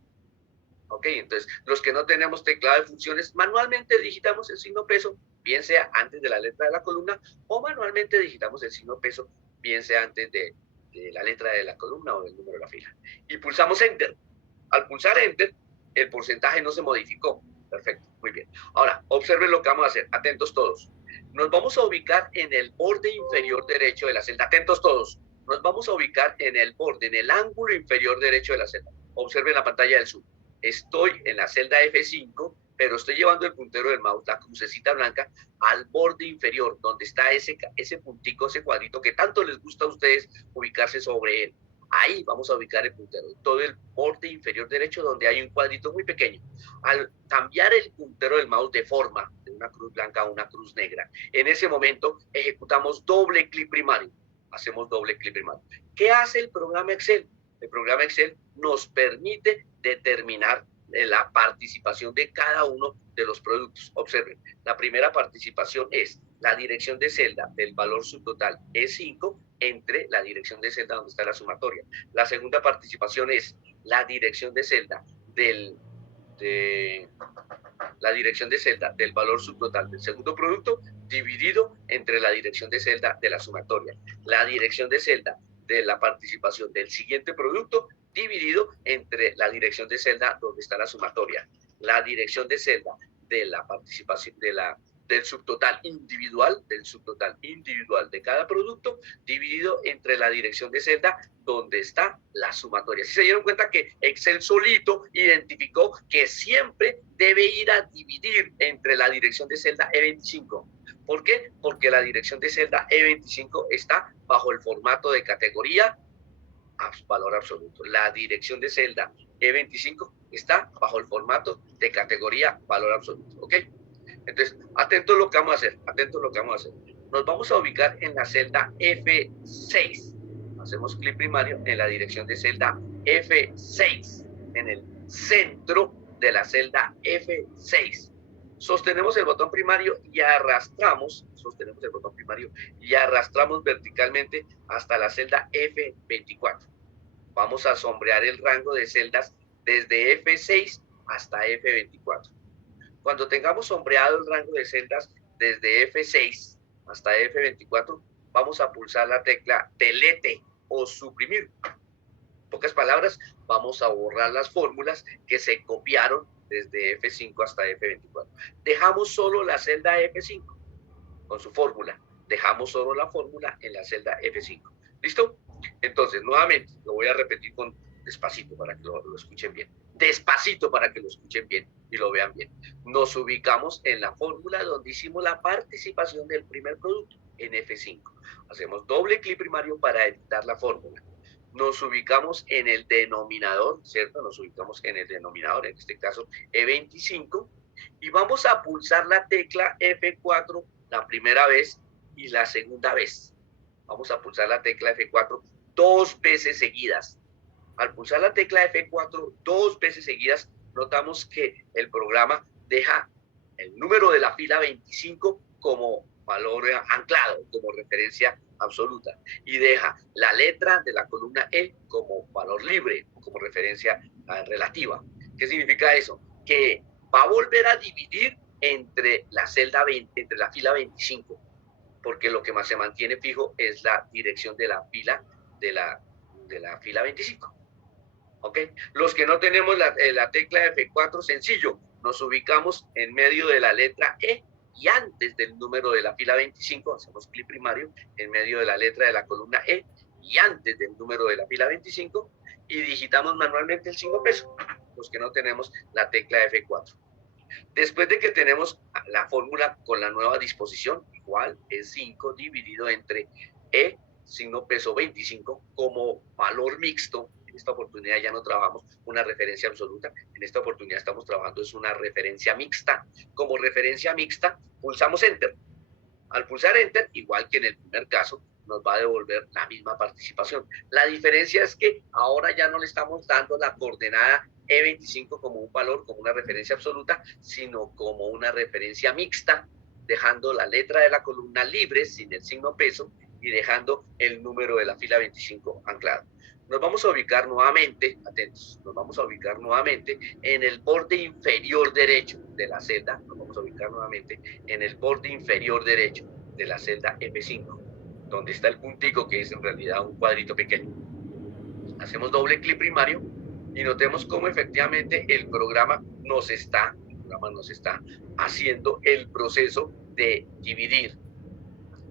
¿Ok? Entonces, los que no tenemos teclado de funciones, manualmente digitamos el signo peso, bien sea antes de la letra de la columna, o manualmente digitamos el signo peso, bien sea antes de la letra de la columna o del número de la fila. Y pulsamos Enter. Al pulsar Enter, el porcentaje no se modificó. Perfecto, muy bien. Ahora, observen lo que vamos a hacer. Atentos todos. Nos vamos a ubicar en el borde inferior derecho de la celda. Atentos todos. Nos vamos a ubicar en el borde, en el ángulo inferior derecho de la celda. Observen la pantalla del Zoom. Estoy en la celda F5, pero estoy llevando el puntero del mouse, la crucecita blanca, al borde inferior, donde está ese puntico, ese cuadrito que tanto les gusta a ustedes ubicarse sobre él. Ahí vamos a ubicar el puntero, todo el borde inferior derecho, donde hay un cuadrito muy pequeño. Al cambiar el puntero del mouse de forma, de una cruz blanca a una cruz negra, en ese momento ejecutamos doble clic primario. Hacemos doble clic primario. ¿Qué hace el programa Excel? El programa Excel nos permite determinar la participación de cada uno de los productos. Observen, la primera participación es la dirección de celda del valor subtotal E5 entre la dirección de celda donde está la sumatoria. La segunda participación es la dirección de celda del valor subtotal del segundo producto dividido entre la dirección de celda de la sumatoria. La dirección de celda de la participación del siguiente producto dividido entre la dirección de celda donde está la sumatoria. La dirección de celda de la participación del subtotal individual de cada producto dividido entre la dirección de celda donde está la sumatoria. Si se dieron cuenta que Excel solito identificó que siempre debe ir a dividir entre la dirección de celda E25. ¿Por qué? Porque la dirección de celda E25 está bajo el formato de categoría valor absoluto. La dirección de celda E25 está bajo el formato de categoría valor absoluto. ¿Ok? Entonces, atentos a lo que vamos a hacer. Nos vamos a ubicar en la celda F6. Hacemos clic primario en la dirección de celda F6, en el centro de la celda F6. Sostenemos el botón primario y arrastramos, verticalmente hasta la celda F24. Vamos a sombrear el rango de celdas desde F6 hasta F24. Cuando tengamos sombreado el rango de celdas desde F6 hasta F24, vamos a pulsar la tecla Delete o suprimir. En pocas palabras, vamos a borrar las fórmulas que se copiaron desde F5 hasta F24. Dejamos solo la celda F5 con su fórmula. Dejamos solo la fórmula en la celda F5. ¿Listo? Entonces, nuevamente, lo voy a repetir despacito para que lo escuchen bien. Despacito para que lo escuchen bien y lo vean bien. Nos ubicamos en la fórmula donde hicimos la participación del primer producto, en F5. Hacemos doble clic primario para editar la fórmula. Nos ubicamos en el denominador, ¿cierto? En este caso E25, y vamos a pulsar la tecla F4 la primera vez y la segunda vez. Vamos a pulsar la tecla F4 2 veces seguidas. Al pulsar la tecla F4 2 veces seguidas, notamos que el programa deja el número de la fila 25 como valor anclado, como referencia absoluta, y deja la letra de la columna E como valor libre, como referencia relativa. ¿Qué significa eso? Que va a volver a dividir entre la fila 25, porque lo que más se mantiene fijo es la dirección de la fila fila 25. ¿Ok? Los que no tenemos la tecla F4, sencillo, nos ubicamos en medio de la letra E y antes del número de la fila 25, hacemos clic primario en medio de la letra de la columna E y antes del número de la fila 25 y digitamos manualmente el signo peso, los que no tenemos la tecla F4. Después de que tenemos la fórmula con la nueva disposición, igual es 5 dividido entre E, signo peso 25, como valor mixto. En esta oportunidad ya no trabajamos una referencia absoluta, en esta oportunidad estamos trabajando es una referencia mixta. Como referencia mixta, pulsamos Enter. Al pulsar Enter, igual que en el primer caso, nos va a devolver la misma participación. La diferencia es que ahora ya no le estamos dando la coordenada E25 como un valor, como una referencia absoluta, sino como una referencia mixta, dejando la letra de la columna libre, sin el signo peso, y dejando el número de la fila 25 anclado. Nos vamos a ubicar nuevamente, atentos, nos vamos a ubicar nuevamente en el borde inferior derecho de la celda, nos vamos a ubicar nuevamente en el borde inferior derecho de la celda F5, donde está el puntico que es en realidad un cuadrito pequeño. Hacemos doble clic primario y notemos cómo efectivamente el programa nos está haciendo el proceso de dividir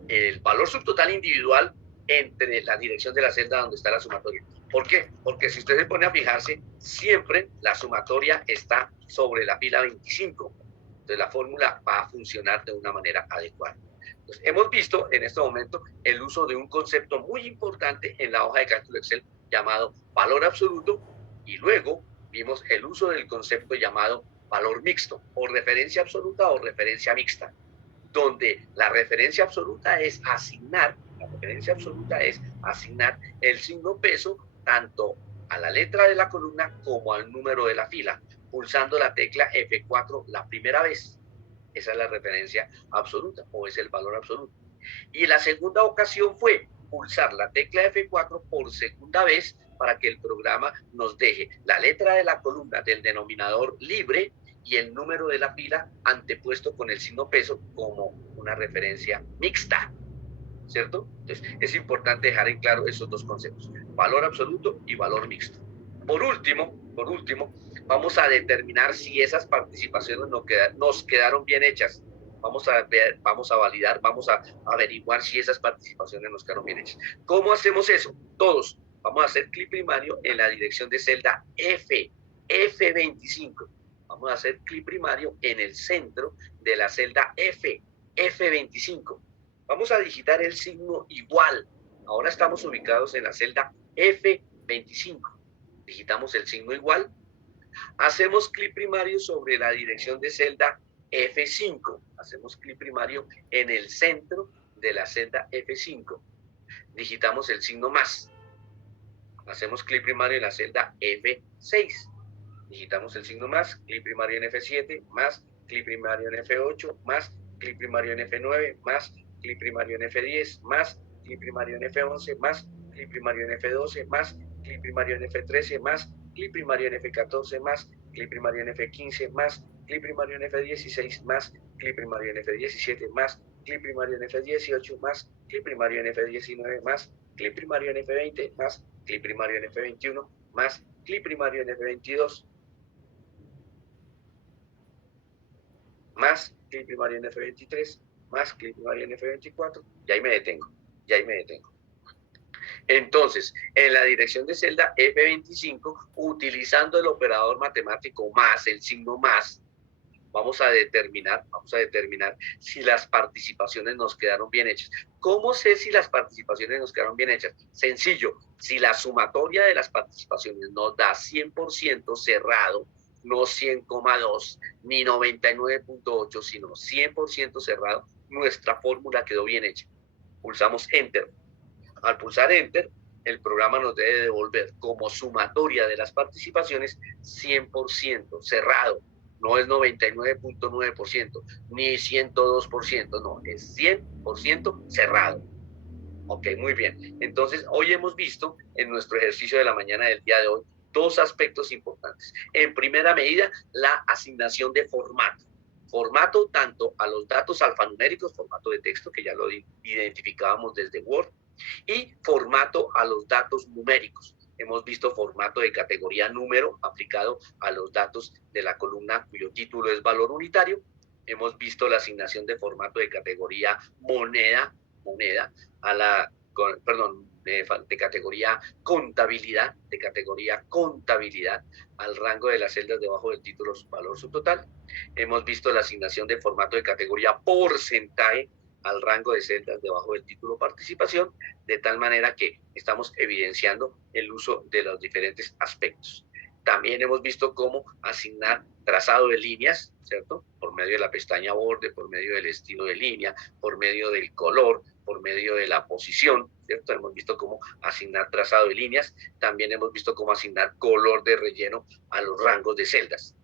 el valor subtotal individual entre la dirección de la celda donde está la sumatoria. ¿Por qué? Porque si usted se pone a fijarse, siempre la sumatoria está sobre la fila 25. Entonces la fórmula va a funcionar de una manera adecuada. Entonces, hemos visto en este momento el uso de un concepto muy importante en la hoja de cálculo Excel llamado valor absoluto, y luego vimos el uso del concepto llamado valor mixto, o referencia absoluta o referencia mixta, donde la referencia absoluta es asignar el signo peso tanto a la letra de la columna como al número de la fila, pulsando la tecla F4 la primera vez. Esa es la referencia absoluta, o es el valor absoluto. Y la segunda ocasión fue pulsar la tecla F4 por segunda vez para que el programa nos deje la letra de la columna del denominador libre y el número de la fila antepuesto con el signo peso como una referencia mixta, ¿cierto? Entonces, es importante dejar en claro esos dos conceptos, valor absoluto y valor mixto. Por último, vamos a determinar si esas participaciones nos quedaron bien hechas. Vamos a ver, vamos a validar, vamos a averiguar si esas participaciones nos quedaron bien hechas. ¿Cómo hacemos eso? Todos vamos a hacer clic primario en la dirección de celda F25. Vamos a hacer clic primario en el centro de la celda F25. Vamos a digitar el signo igual. Ahora estamos ubicados en la celda F25. Digitamos el signo igual. Hacemos clic primario sobre la dirección de celda F5. Hacemos clic primario en el centro de la celda F5. Digitamos el signo más. Hacemos clic primario en la celda F6. Digitamos el signo más, clic primario en F7, más, clic primario en F8, más, clic primario en F9, más, clic primario en F10, más, clic primario en F11, más, clic primario en F12, más, clic primario en F13, más, clic primario en F14, más, clic primario en F15, más, clic primario en F16, más, clic primario en F17, más, clic primario en F18, más, clic primario en F19, más, clic primario en F20, más, clic primario en F21, más, clic primario en F22, más clic primario en F23, más clic primario en F24, y ahí me detengo. Entonces, en la dirección de celda F25, utilizando el operador matemático más, el signo más, vamos a determinar si las participaciones nos quedaron bien hechas. ¿Cómo sé si las participaciones nos quedaron bien hechas? Sencillo, si la sumatoria de las participaciones nos da 100% cerrado, no 100,2 ni 99,8, sino 100% cerrado, nuestra fórmula quedó bien hecha. Pulsamos Enter. Al pulsar Enter, el programa nos debe devolver como sumatoria de las participaciones 100% cerrado. No es 99,9%, ni 102%, no, es 100% cerrado. Ok, muy bien. Entonces, hoy hemos visto en nuestro ejercicio de la mañana del día de hoy dos aspectos importantes. En primera medida, la asignación de formato. Formato tanto a los datos alfanuméricos, formato de texto, que ya lo identificábamos desde Word, y formato a los datos numéricos. Hemos visto formato de categoría número aplicado a los datos de la columna cuyo título es valor unitario. Hemos visto la asignación de formato de categoría moneda a la, de categoría contabilidad, al rango de las celdas debajo del título valor subtotal. Hemos visto la asignación de formato de categoría porcentaje al rango de celdas debajo del título participación, de tal manera que estamos evidenciando el uso de los diferentes aspectos. También hemos visto cómo asignar trazado de líneas, ¿cierto? Por medio de la pestaña borde, por medio del estilo de línea, por medio del color, por medio de la posición, ¿cierto? Hemos visto cómo asignar trazado de líneas. También hemos visto cómo asignar color de relleno a los rangos de celdas.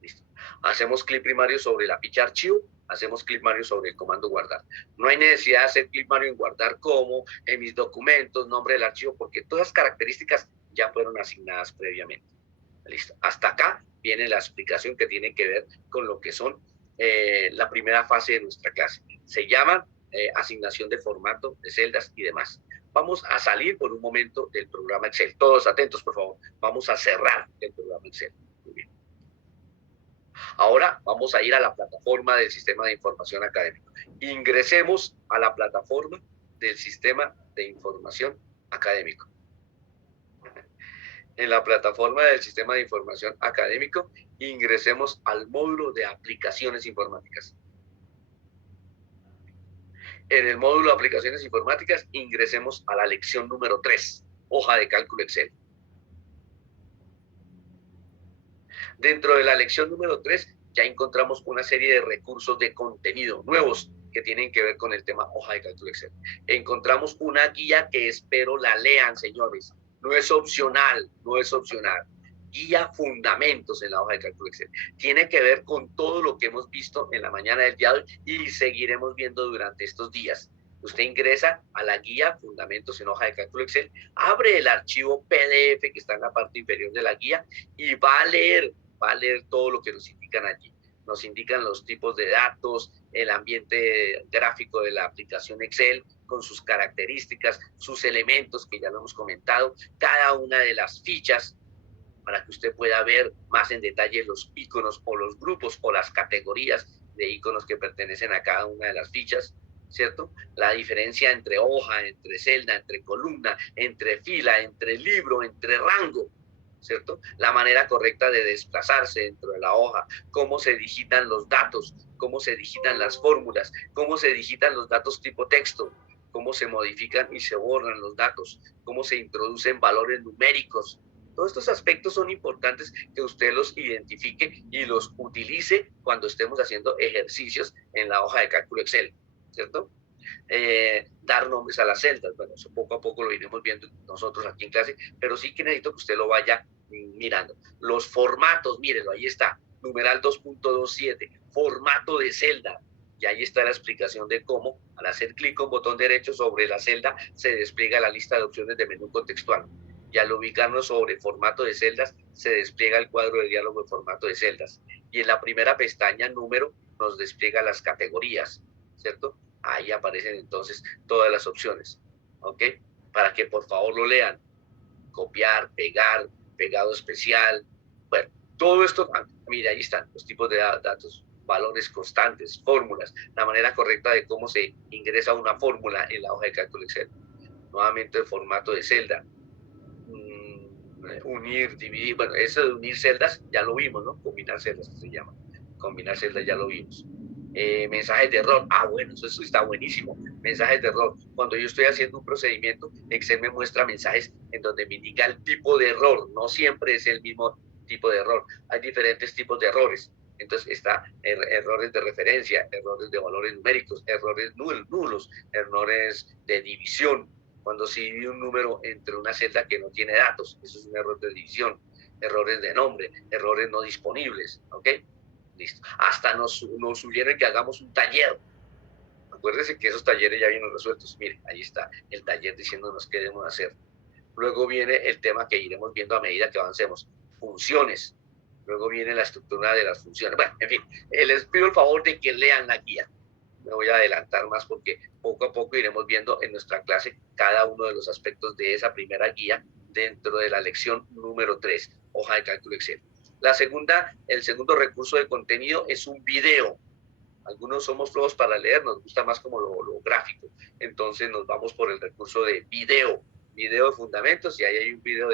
¿Listo? Hacemos clic primario sobre la ficha archivo, hacemos clic primario sobre el comando guardar. No hay necesidad de hacer clic primario en guardar como, en mis documentos, nombre del archivo, porque todas las características ya fueron asignadas previamente. Listo. Hasta acá viene la explicación que tiene que ver con lo que son la primera fase de nuestra clase. Se llama asignación de formato, de celdas y demás. Vamos a salir por un momento del programa Excel. Todos atentos, por favor. Vamos a cerrar el programa Excel. Muy bien. Ahora vamos a ir a la plataforma del Sistema de Información Académico. Ingresemos a la plataforma del sistema de información académico. En la plataforma del sistema de información académico, ingresemos al módulo de aplicaciones informáticas. En el módulo de aplicaciones informáticas, ingresemos a la lección número 3, hoja de cálculo Excel. Dentro de la lección número 3, ya encontramos una serie de recursos de contenido nuevos que tienen que ver con el tema hoja de cálculo Excel. Encontramos una guía que espero la lean, señores. No es opcional, no es opcional. Guía Fundamentos en la hoja de cálculo Excel. Tiene que ver con todo lo que hemos visto en la mañana del día de hoy y seguiremos viendo durante estos días. Usted ingresa a la guía Fundamentos en hoja de cálculo Excel, abre el archivo PDF que está en la parte inferior de la guía y va a leer todo lo que nos indican allí. Nos indican los tipos de datos, el ambiente gráfico de la aplicación Excel, con sus características, sus elementos que ya lo hemos comentado, cada una de las fichas para que usted pueda ver más en detalle los iconos o los grupos o las categorías de iconos que pertenecen a cada una de las fichas, ¿cierto? La diferencia entre hoja, entre celda, entre columna, entre fila, entre libro, entre rango, ¿cierto? La manera correcta de desplazarse dentro de la hoja, cómo se digitan los datos, cómo se digitan las fórmulas, cómo se digitan los datos tipo texto, cómo se modifican y se borran los datos, cómo se introducen valores numéricos. Todos estos aspectos son importantes que usted los identifique y los utilice cuando estemos haciendo ejercicios en la hoja de cálculo Excel, ¿cierto? Dar nombres a las celdas, bueno, eso poco a poco lo iremos viendo nosotros aquí en clase, pero sí que necesito que usted lo vaya mirando. Los formatos, mírenlo, ahí está, numeral 2.27, formato de celda, y ahí está la explicación de cómo, al hacer clic con botón derecho sobre la celda, se despliega la lista de opciones de menú contextual. Y al ubicarnos sobre formato de celdas, se despliega el cuadro de diálogo de formato de celdas. Y en la primera pestaña, número, nos despliega las categorías, ¿cierto? Ahí aparecen entonces todas las opciones, ¿ok? Para que por favor lo lean. Copiar, pegar, pegado especial. Bueno, todo esto, mira, ahí están los tipos de datos, valores constantes, fórmulas, la manera correcta de cómo se ingresa una fórmula en la hoja de cálculo Excel. Nuevamente el formato de celda. Unir, dividir, bueno, eso de unir celdas ya lo vimos, ¿no? Combinar celdas se llama. Combinar celdas ya lo vimos. Mensajes de error, bueno, eso está buenísimo. Mensajes de error, cuando yo estoy haciendo un procedimiento, Excel me muestra mensajes en donde me indica el tipo de error, no siempre es el mismo tipo de error, hay diferentes tipos de errores. Entonces está errores de referencia, errores de valores numéricos, errores nulos, errores de división, cuando se divide un número entre una celda que no tiene datos, eso es un error de división, errores de nombre, errores no disponibles, ¿ok? Listo. Hasta nos sugieren que hagamos un taller. Acuérdense que esos talleres ya vienen resueltos. Miren, ahí está el taller diciéndonos qué debemos hacer. Luego viene el tema que iremos viendo a medida que avancemos. Funciones. Luego viene la estructura de las funciones. Bueno, en fin, les pido el favor de que lean la guía. Me voy a adelantar más porque poco a poco iremos viendo en nuestra clase cada uno de los aspectos de esa primera guía dentro de la lección número 3, hoja de cálculo Excel. El segundo recurso de contenido es un video. Algunos somos flojos para leer, nos gusta más como lo gráfico. Entonces nos vamos por el recurso de video de fundamentos, y ahí hay un video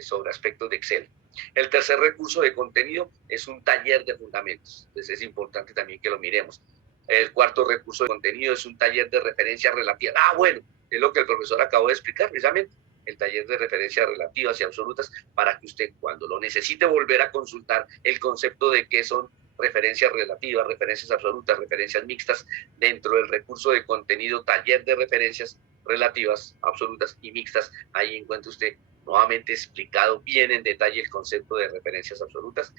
sobre aspectos de Excel. El tercer recurso de contenido es un taller de fundamentos. Entonces es importante también que lo miremos. El cuarto recurso de contenido es un taller de referencias relativas. Bueno, es lo que el profesor acabó de explicar precisamente. El taller de referencias relativas y absolutas, para que usted cuando lo necesite volver a consultar el concepto de qué son referencias relativas, referencias absolutas, referencias mixtas, dentro del recurso de contenido taller de referencias relativas, absolutas y mixtas, ahí encuentra usted nuevamente explicado bien en detalle el concepto de referencias absolutas,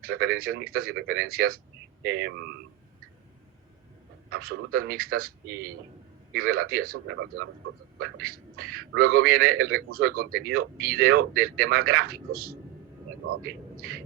referencias mixtas y referencias absolutas, mixtas y relativas. Me falta la más importante. Bueno, listo. Luego viene el recurso de contenido video del tema gráficos. Bueno, okay.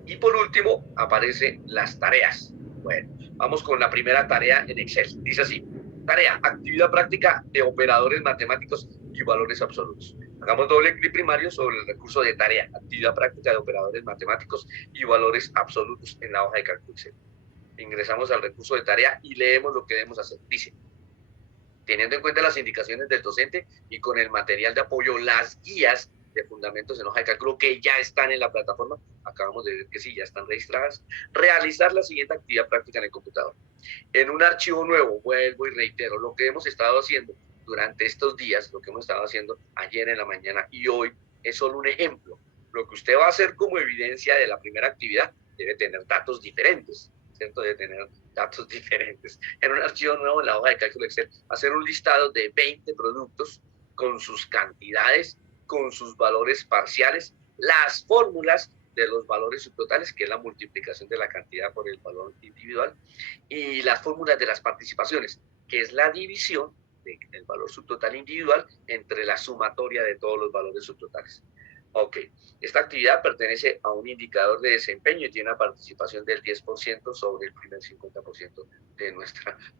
Y por último aparecen las tareas. Bueno, vamos con la primera tarea en Excel. Dice así: tarea, actividad práctica de operadores matemáticos y valores absolutos. Hagamos doble clic primario sobre el recurso de tarea, actividad práctica de operadores matemáticos y valores absolutos en la hoja de cálculo Excel. Ingresamos al recurso de tarea y leemos lo que debemos hacer. Dice: teniendo en cuenta las indicaciones del docente y con el material de apoyo, las guías de fundamentos en hoja de cálculo que ya están en la plataforma, acabamos de ver que sí, ya están registradas, realizar la siguiente actividad práctica en el computador. En un archivo nuevo, vuelvo y reitero, lo que hemos estado haciendo durante estos días, lo que hemos estado haciendo ayer en la mañana y hoy, es solo un ejemplo. Lo que usted va a hacer como evidencia de la primera actividad debe tener datos diferentes, ¿cierto? Debe tener datos diferentes. En un archivo nuevo, en la hoja de cálculo Excel, hacer un listado de 20 productos con sus cantidades, con sus valores parciales, las fórmulas de los valores subtotales, que es la multiplicación de la cantidad por el valor individual, y las fórmulas de las participaciones, que es la división del valor subtotal individual entre la sumatoria de todos los valores subtotales. Ok, esta actividad pertenece a un indicador de desempeño y tiene una participación del 10% sobre el primer 50%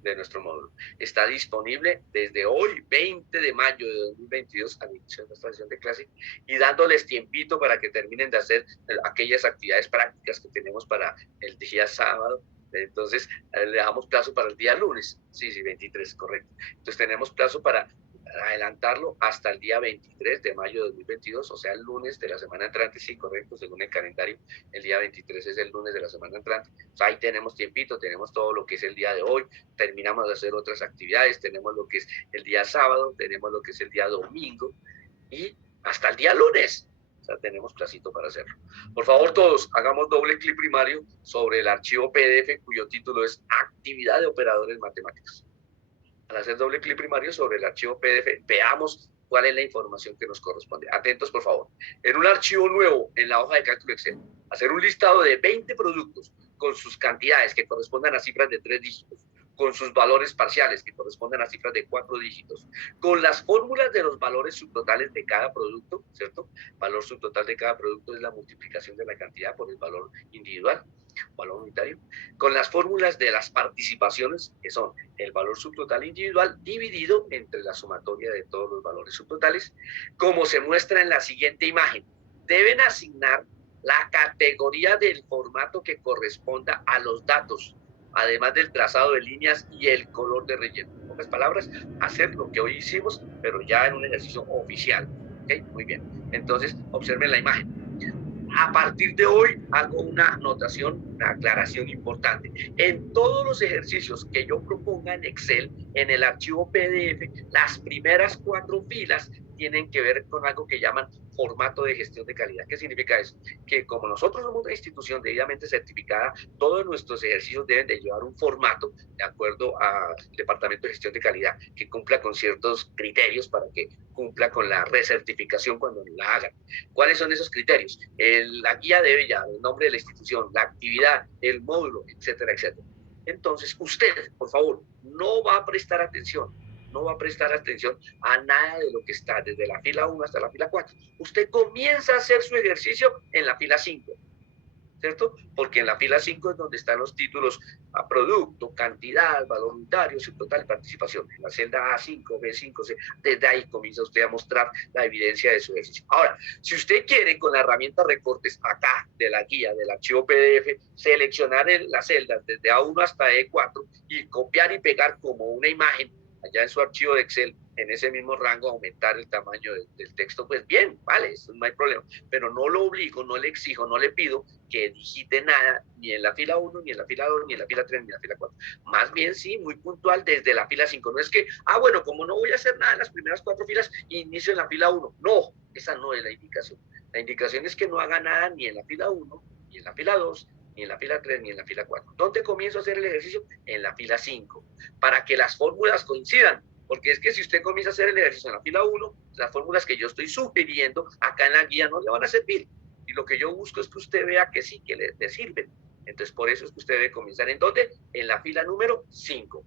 de nuestro módulo. Está disponible desde hoy, 20 de mayo de 2022, al inicio de nuestra sesión de clase, y dándoles tiempito para que terminen de hacer aquellas actividades prácticas que tenemos para el día sábado. Entonces, le damos plazo para el día lunes. Sí, 23, correcto. Entonces, tenemos plazo para adelantarlo hasta el día 23 de mayo de 2022, o sea, el lunes de la semana entrante, sí, correcto, según el calendario, el día 23 es el lunes de la semana entrante. O sea, ahí tenemos tiempito, tenemos todo lo que es el día de hoy, terminamos de hacer otras actividades, tenemos lo que es el día sábado, tenemos lo que es el día domingo, y hasta el día lunes. O sea, tenemos placito para hacerlo. Por favor, todos, hagamos doble clic primario sobre el archivo PDF cuyo título es Actividad de Operadores Matemáticos. Al hacer doble clic primario sobre el archivo PDF, veamos cuál es la información que nos corresponde. Atentos, por favor. En un archivo nuevo, en la hoja de cálculo Excel, hacer un listado de 20 productos con sus cantidades que correspondan a cifras de 3 dígitos, con sus valores parciales que correspondan a cifras de 4 dígitos, con las fórmulas de los valores subtotales de cada producto, ¿cierto? Valor subtotal de cada producto es la multiplicación de la cantidad por el valor individual, valor unitario, con las fórmulas de las participaciones, que son el valor subtotal individual dividido entre la sumatoria de todos los valores subtotales, como se muestra en la siguiente imagen. Deben asignar la categoría del formato que corresponda a los datos, además del trazado de líneas y el color de relleno. En pocas palabras, hacer lo que hoy hicimos, pero ya en un ejercicio oficial. ¿Okay? Muy bien. Entonces, observen la imagen. A partir de hoy hago una anotación, una aclaración importante. En todos los ejercicios que yo proponga en Excel, en el archivo PDF, las primeras 4 filas tienen que ver con algo que llaman formato de gestión de calidad. ¿Qué significa eso? Que como nosotros somos una institución debidamente certificada, todos nuestros ejercicios deben de llevar un formato de acuerdo al Departamento de Gestión de Calidad que cumpla con ciertos criterios para que cumpla con la recertificación cuando la hagan. ¿Cuáles son esos criterios? La guía debe llevar el nombre de la institución, la actividad, el módulo, etcétera, etcétera. Entonces, usted, por favor, no va a prestar atención a nada de lo que está desde la fila 1 hasta la fila 4. Usted comienza a hacer su ejercicio en la fila 5, ¿cierto? Porque en la fila 5 es donde están los títulos a producto, cantidad, valor unitario, subtotal y participación. En la celda A5, B5, C, desde ahí comienza usted a mostrar la evidencia de su ejercicio. Ahora, si usted quiere con la herramienta recortes acá de la guía del archivo PDF, seleccionar las celdas desde A1 hasta E4 y copiar y pegar como una imagen allá en su archivo de Excel, en ese mismo rango, aumentar el tamaño del texto, pues bien, vale, eso no hay problema, pero no lo obligo, no le exijo, no le pido que digite nada, ni en la fila 1, ni en la fila 2, ni en la fila 3, ni en la fila 4. Más bien, sí, muy puntual desde la fila 5. No es que, bueno, como no voy a hacer nada en las primeras 4 filas, inicio en la fila 1. No, esa no es la indicación. La indicación es que no haga nada ni en la fila 1, ni en la fila 2, ni en la fila 3, ni en la fila 4. ¿Dónde comienzo a hacer el ejercicio? En la fila 5, para que las fórmulas coincidan. Porque es que si usted comienza a hacer el ejercicio en la fila 1, las fórmulas que yo estoy sugiriendo acá en la guía no le van a servir. Y lo que yo busco es que usted vea que sí, que le sirven. Entonces, por eso es que usted debe comenzar ¿en dónde? En la fila número 5.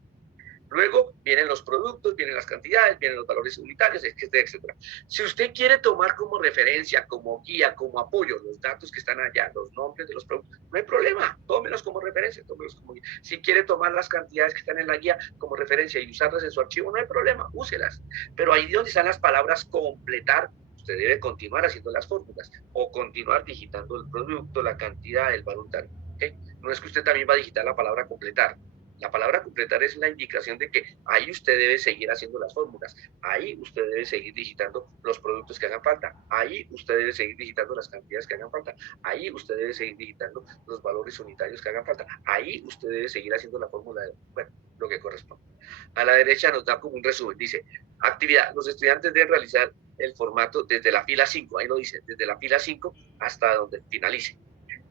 Luego vienen los productos, vienen las cantidades, vienen los valores unitarios, etcétera. Si usted quiere tomar como referencia, como guía, como apoyo los datos que están allá, los nombres de los productos, no hay problema, tómelos como referencia, tómelos como guía. Si quiere tomar las cantidades que están en la guía como referencia y usarlas en su archivo, no hay problema, úselas. Pero ahí donde están las palabras completar, usted debe continuar haciendo las fórmulas o continuar digitando el producto, la cantidad, el valor unitario. ¿Okay? No es que usted también va a digitar la palabra completar. La palabra completar es la indicación de que ahí usted debe seguir haciendo las fórmulas, ahí usted debe seguir digitando los productos que hagan falta, ahí usted debe seguir digitando las cantidades que hagan falta, ahí usted debe seguir digitando los valores unitarios que hagan falta, ahí usted debe seguir haciendo la fórmula de, bueno, lo que corresponde. A la derecha nos da como un resumen, dice, actividad, los estudiantes deben realizar el formato desde la fila 5, ahí lo dice, desde la fila 5 hasta donde finalice.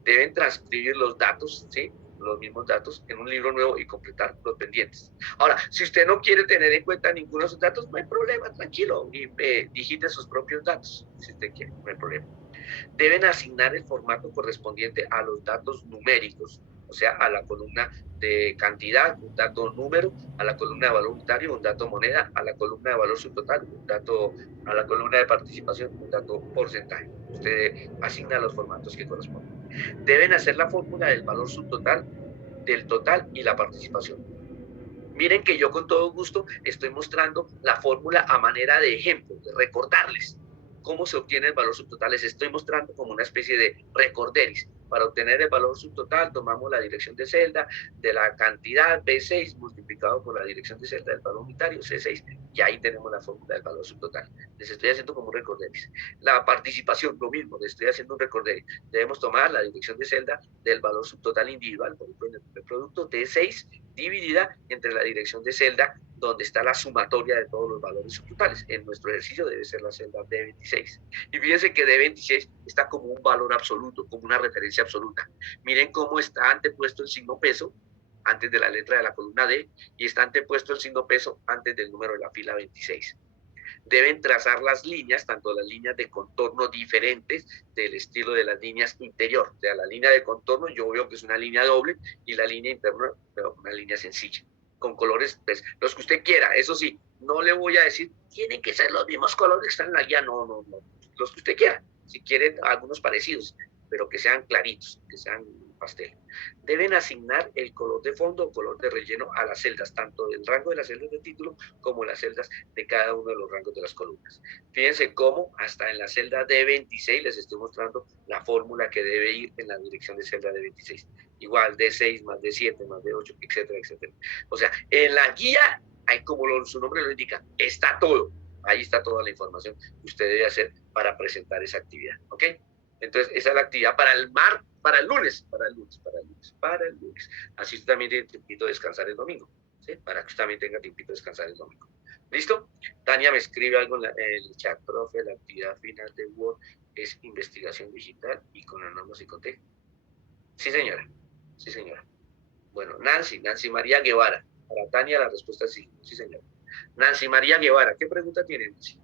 Deben transcribir los datos, ¿sí? Los mismos datos en un libro nuevo y completar los pendientes. Ahora, si usted no quiere tener en cuenta ninguno de esos datos, no hay problema, tranquilo, y digite sus propios datos, si usted quiere, no hay problema. Deben asignar el formato correspondiente a los datos numéricos, o sea, a la columna de cantidad, un dato número, a la columna de valor unitario, un dato moneda, a la columna de valor subtotal, un dato, a la columna de participación, un dato porcentaje. Usted asigna los formatos que corresponden. Deben hacer la fórmula del valor subtotal, del total y la participación. Miren que yo con todo gusto estoy mostrando la fórmula a manera de ejemplo, de recordarles cómo se obtiene el valor subtotal. Les estoy mostrando como una especie de recorderis. Para obtener el valor subtotal tomamos la dirección de celda de la cantidad B6 multiplicado por la dirección de celda del valor unitario C6 y ahí tenemos la fórmula del valor subtotal. Les estoy haciendo como un recorderis. La participación, lo mismo, les estoy haciendo un recorderis. Debemos tomar la dirección de celda del valor subtotal individual, por ejemplo, en el primer producto D6 dividida entre la dirección de celda donde está la sumatoria de todos los valores subtotales. En nuestro ejercicio debe ser la celda D26. Y fíjense que D26 está como un valor absoluto, como una referencia absoluta. Miren cómo está antepuesto el signo peso antes de la letra de la columna D y está antepuesto el signo peso antes del número de la fila 26. Deben trazar las líneas, tanto las líneas de contorno diferentes del estilo de las líneas interior. O sea, la línea de contorno yo veo que es una línea doble y la línea interna veo una línea sencilla, con colores, pues, los que usted quiera. Eso sí, no le voy a decir, tienen que ser los mismos colores que están en la guía, no, no, no, los que usted quiera. Si quiere algunos parecidos, pero que sean claritos, que sean pastel. Deben asignar el color de fondo o color de relleno a las celdas, tanto del rango de las celdas de título como las celdas de cada uno de los rangos de las columnas. Fíjense cómo hasta en la celda D26 les estoy mostrando la fórmula que debe ir en la dirección de celda D26. Igual D6 más D7 más D8, etcétera, etcétera. O sea, en la guía, hay como su nombre lo indica, está todo. Ahí está toda la información que usted debe hacer para presentar esa actividad, ¿ok? Entonces, esa es la actividad para el lunes. Así usted también tiene tiempito de descansar el domingo, ¿sí? Para que usted también tenga tiempito de descansar el domingo. ¿Listo? Tania me escribe algo en el chat, profe, la actividad final de Word es investigación digital y con la norma psicotec. Sí, señora. Sí, señora. Bueno, Nancy María Guevara. Para Tania la respuesta es sí. Sí, señora. Nancy María Guevara, ¿qué pregunta tiene, Nancy?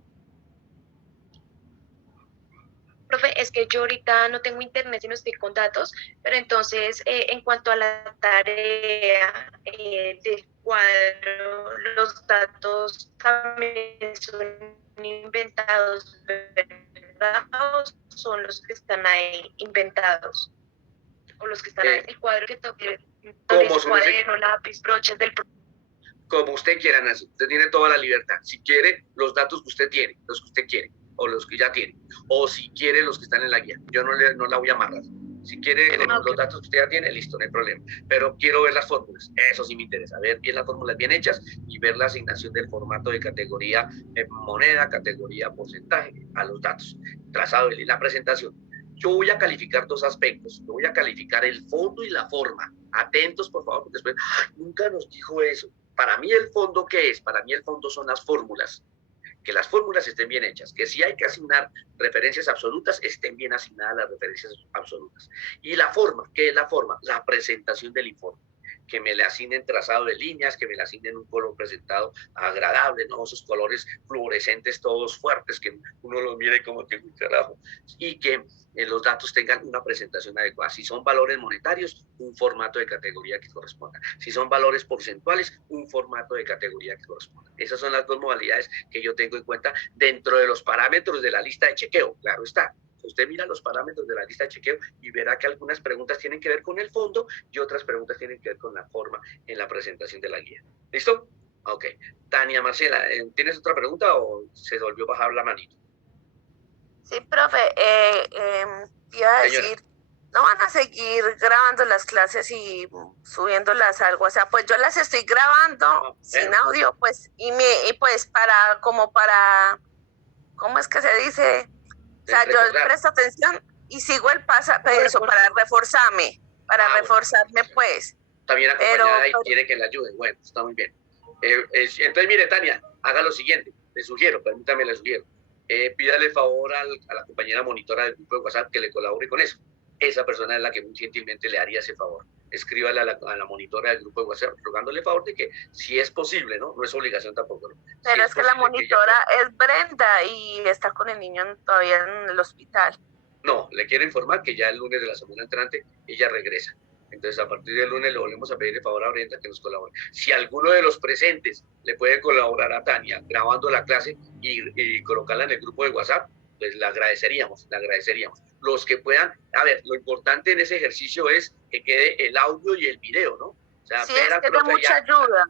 Profe, es que yo ahorita no tengo internet y no estoy con datos, pero entonces en cuanto a la tarea del cuadro, los datos también son inventados, ¿verdad? ¿O son los que están ahí inventados? O los que están ahí en el cuadro que toque, cuaderno, lápiz, broches del... Como usted quiera, Nancy. Usted tiene toda la libertad. Si quiere, los datos que usted tiene, los que usted quiere, o los que ya tiene, o si quiere los que están en la guía. Yo no la voy a amarrar. Si quiere los datos que usted ya tiene, listo, no hay problema. Pero quiero ver las fórmulas. Eso sí me interesa. Ver bien las fórmulas bien hechas y ver la asignación del formato de categoría moneda, categoría porcentaje a los datos. Trazado y la presentación. Yo voy a calificar dos aspectos. Yo voy a calificar el fondo y la forma. Atentos, por favor, porque después nunca nos dijo eso. Para mí el fondo, ¿qué es? Para mí el fondo son las fórmulas. Que las fórmulas estén bien hechas, que si hay que asignar referencias absolutas, estén bien asignadas las referencias absolutas. Y la forma, ¿qué es la forma? La presentación del informe. Que me le asignen trazado de líneas, que me le asignen un color presentado agradable, ¿no? Esos colores fluorescentes todos fuertes, que uno los mire como que carajo. Y que los datos tengan una presentación adecuada. Si son valores monetarios, un formato de categoría que corresponda. Si son valores porcentuales, un formato de categoría que corresponda. Esas son las dos modalidades que yo tengo en cuenta dentro de los parámetros de la lista de chequeo. Claro está. Usted mira los parámetros de la lista de chequeo y verá que algunas preguntas tienen que ver con el fondo y otras preguntas tienen que ver con la forma en la presentación de la guía. ¿Listo? Ok. Tania Marcela, ¿tienes otra pregunta o se volvió a bajar la manito? Sí, profe, iba a decir no van a seguir grabando las clases y subiéndolas al WhatsApp. Pues yo las estoy grabando sin audio, pues, y pues ¿cómo es que se dice? O sea, yo presto atención y sigo el paso para reforzarme, pues. También acompañada y quiere que le ayude. Bueno, está muy bien. Entonces, mire, Tania, haga lo siguiente. Le sugiero, permítame, le sugiero. Pídale favor a la compañera monitora del grupo de WhatsApp que le colabore con eso. Esa persona es la que muy gentilmente le haría ese favor. Escríbale a la monitora del grupo de WhatsApp rogándole favor de que si es posible, ¿no? No es obligación tampoco, ¿no? Pero es que la monitora es Brenda y está con el niño todavía en el hospital. No, le quiero informar que ya el lunes de la semana entrante ella regresa. Entonces, a partir del lunes le volvemos a pedir el favor a Brenda que nos colabore. Si alguno de los presentes le puede colaborar a Tania grabando la clase y colocarla en el grupo de WhatsApp, pues le agradeceríamos. Los que puedan, a ver, lo importante en ese ejercicio es que quede el audio y el video, ¿no? O sea, sí, ver es que da mucha ayuda.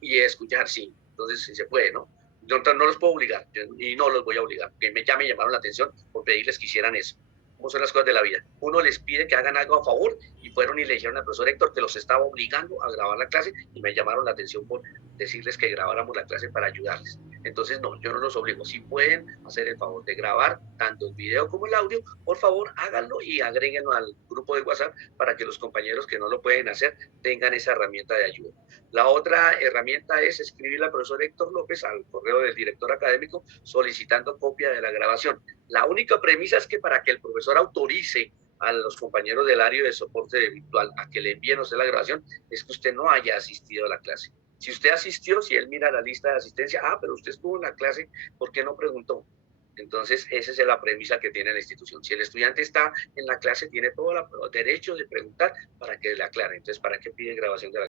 Y escuchar, sí. Entonces, sí se puede, ¿no? Yo no los puedo obligar y no los voy a obligar, porque ya me llamaron la atención por pedirles que hicieran eso. ¿Cómo son las cosas de la vida? Uno les pide que hagan algo a favor y fueron y le dijeron al profesor Héctor que los estaba obligando a grabar la clase y me llamaron la atención por decirles que grabáramos la clase para ayudarles. Entonces, no, yo no los obligo. Si pueden hacer el favor de grabar tanto el video como el audio, por favor, háganlo y agréguenlo al grupo de WhatsApp para que los compañeros que no lo pueden hacer tengan esa herramienta de ayuda. La otra herramienta es escribirle al profesor Héctor López al correo del director académico solicitando copia de la grabación. La única premisa es que para que el profesor autorice a los compañeros del área de soporte virtual a que le envíen a usted la grabación, es que usted no haya asistido a la clase. Si usted asistió, si él mira la lista de asistencia, pero usted estuvo en la clase, ¿por qué no preguntó? Entonces, esa es la premisa que tiene la institución. Si el estudiante está en la clase, tiene todo el derecho de preguntar para que le aclare. Entonces, ¿para qué pide grabación de la clase?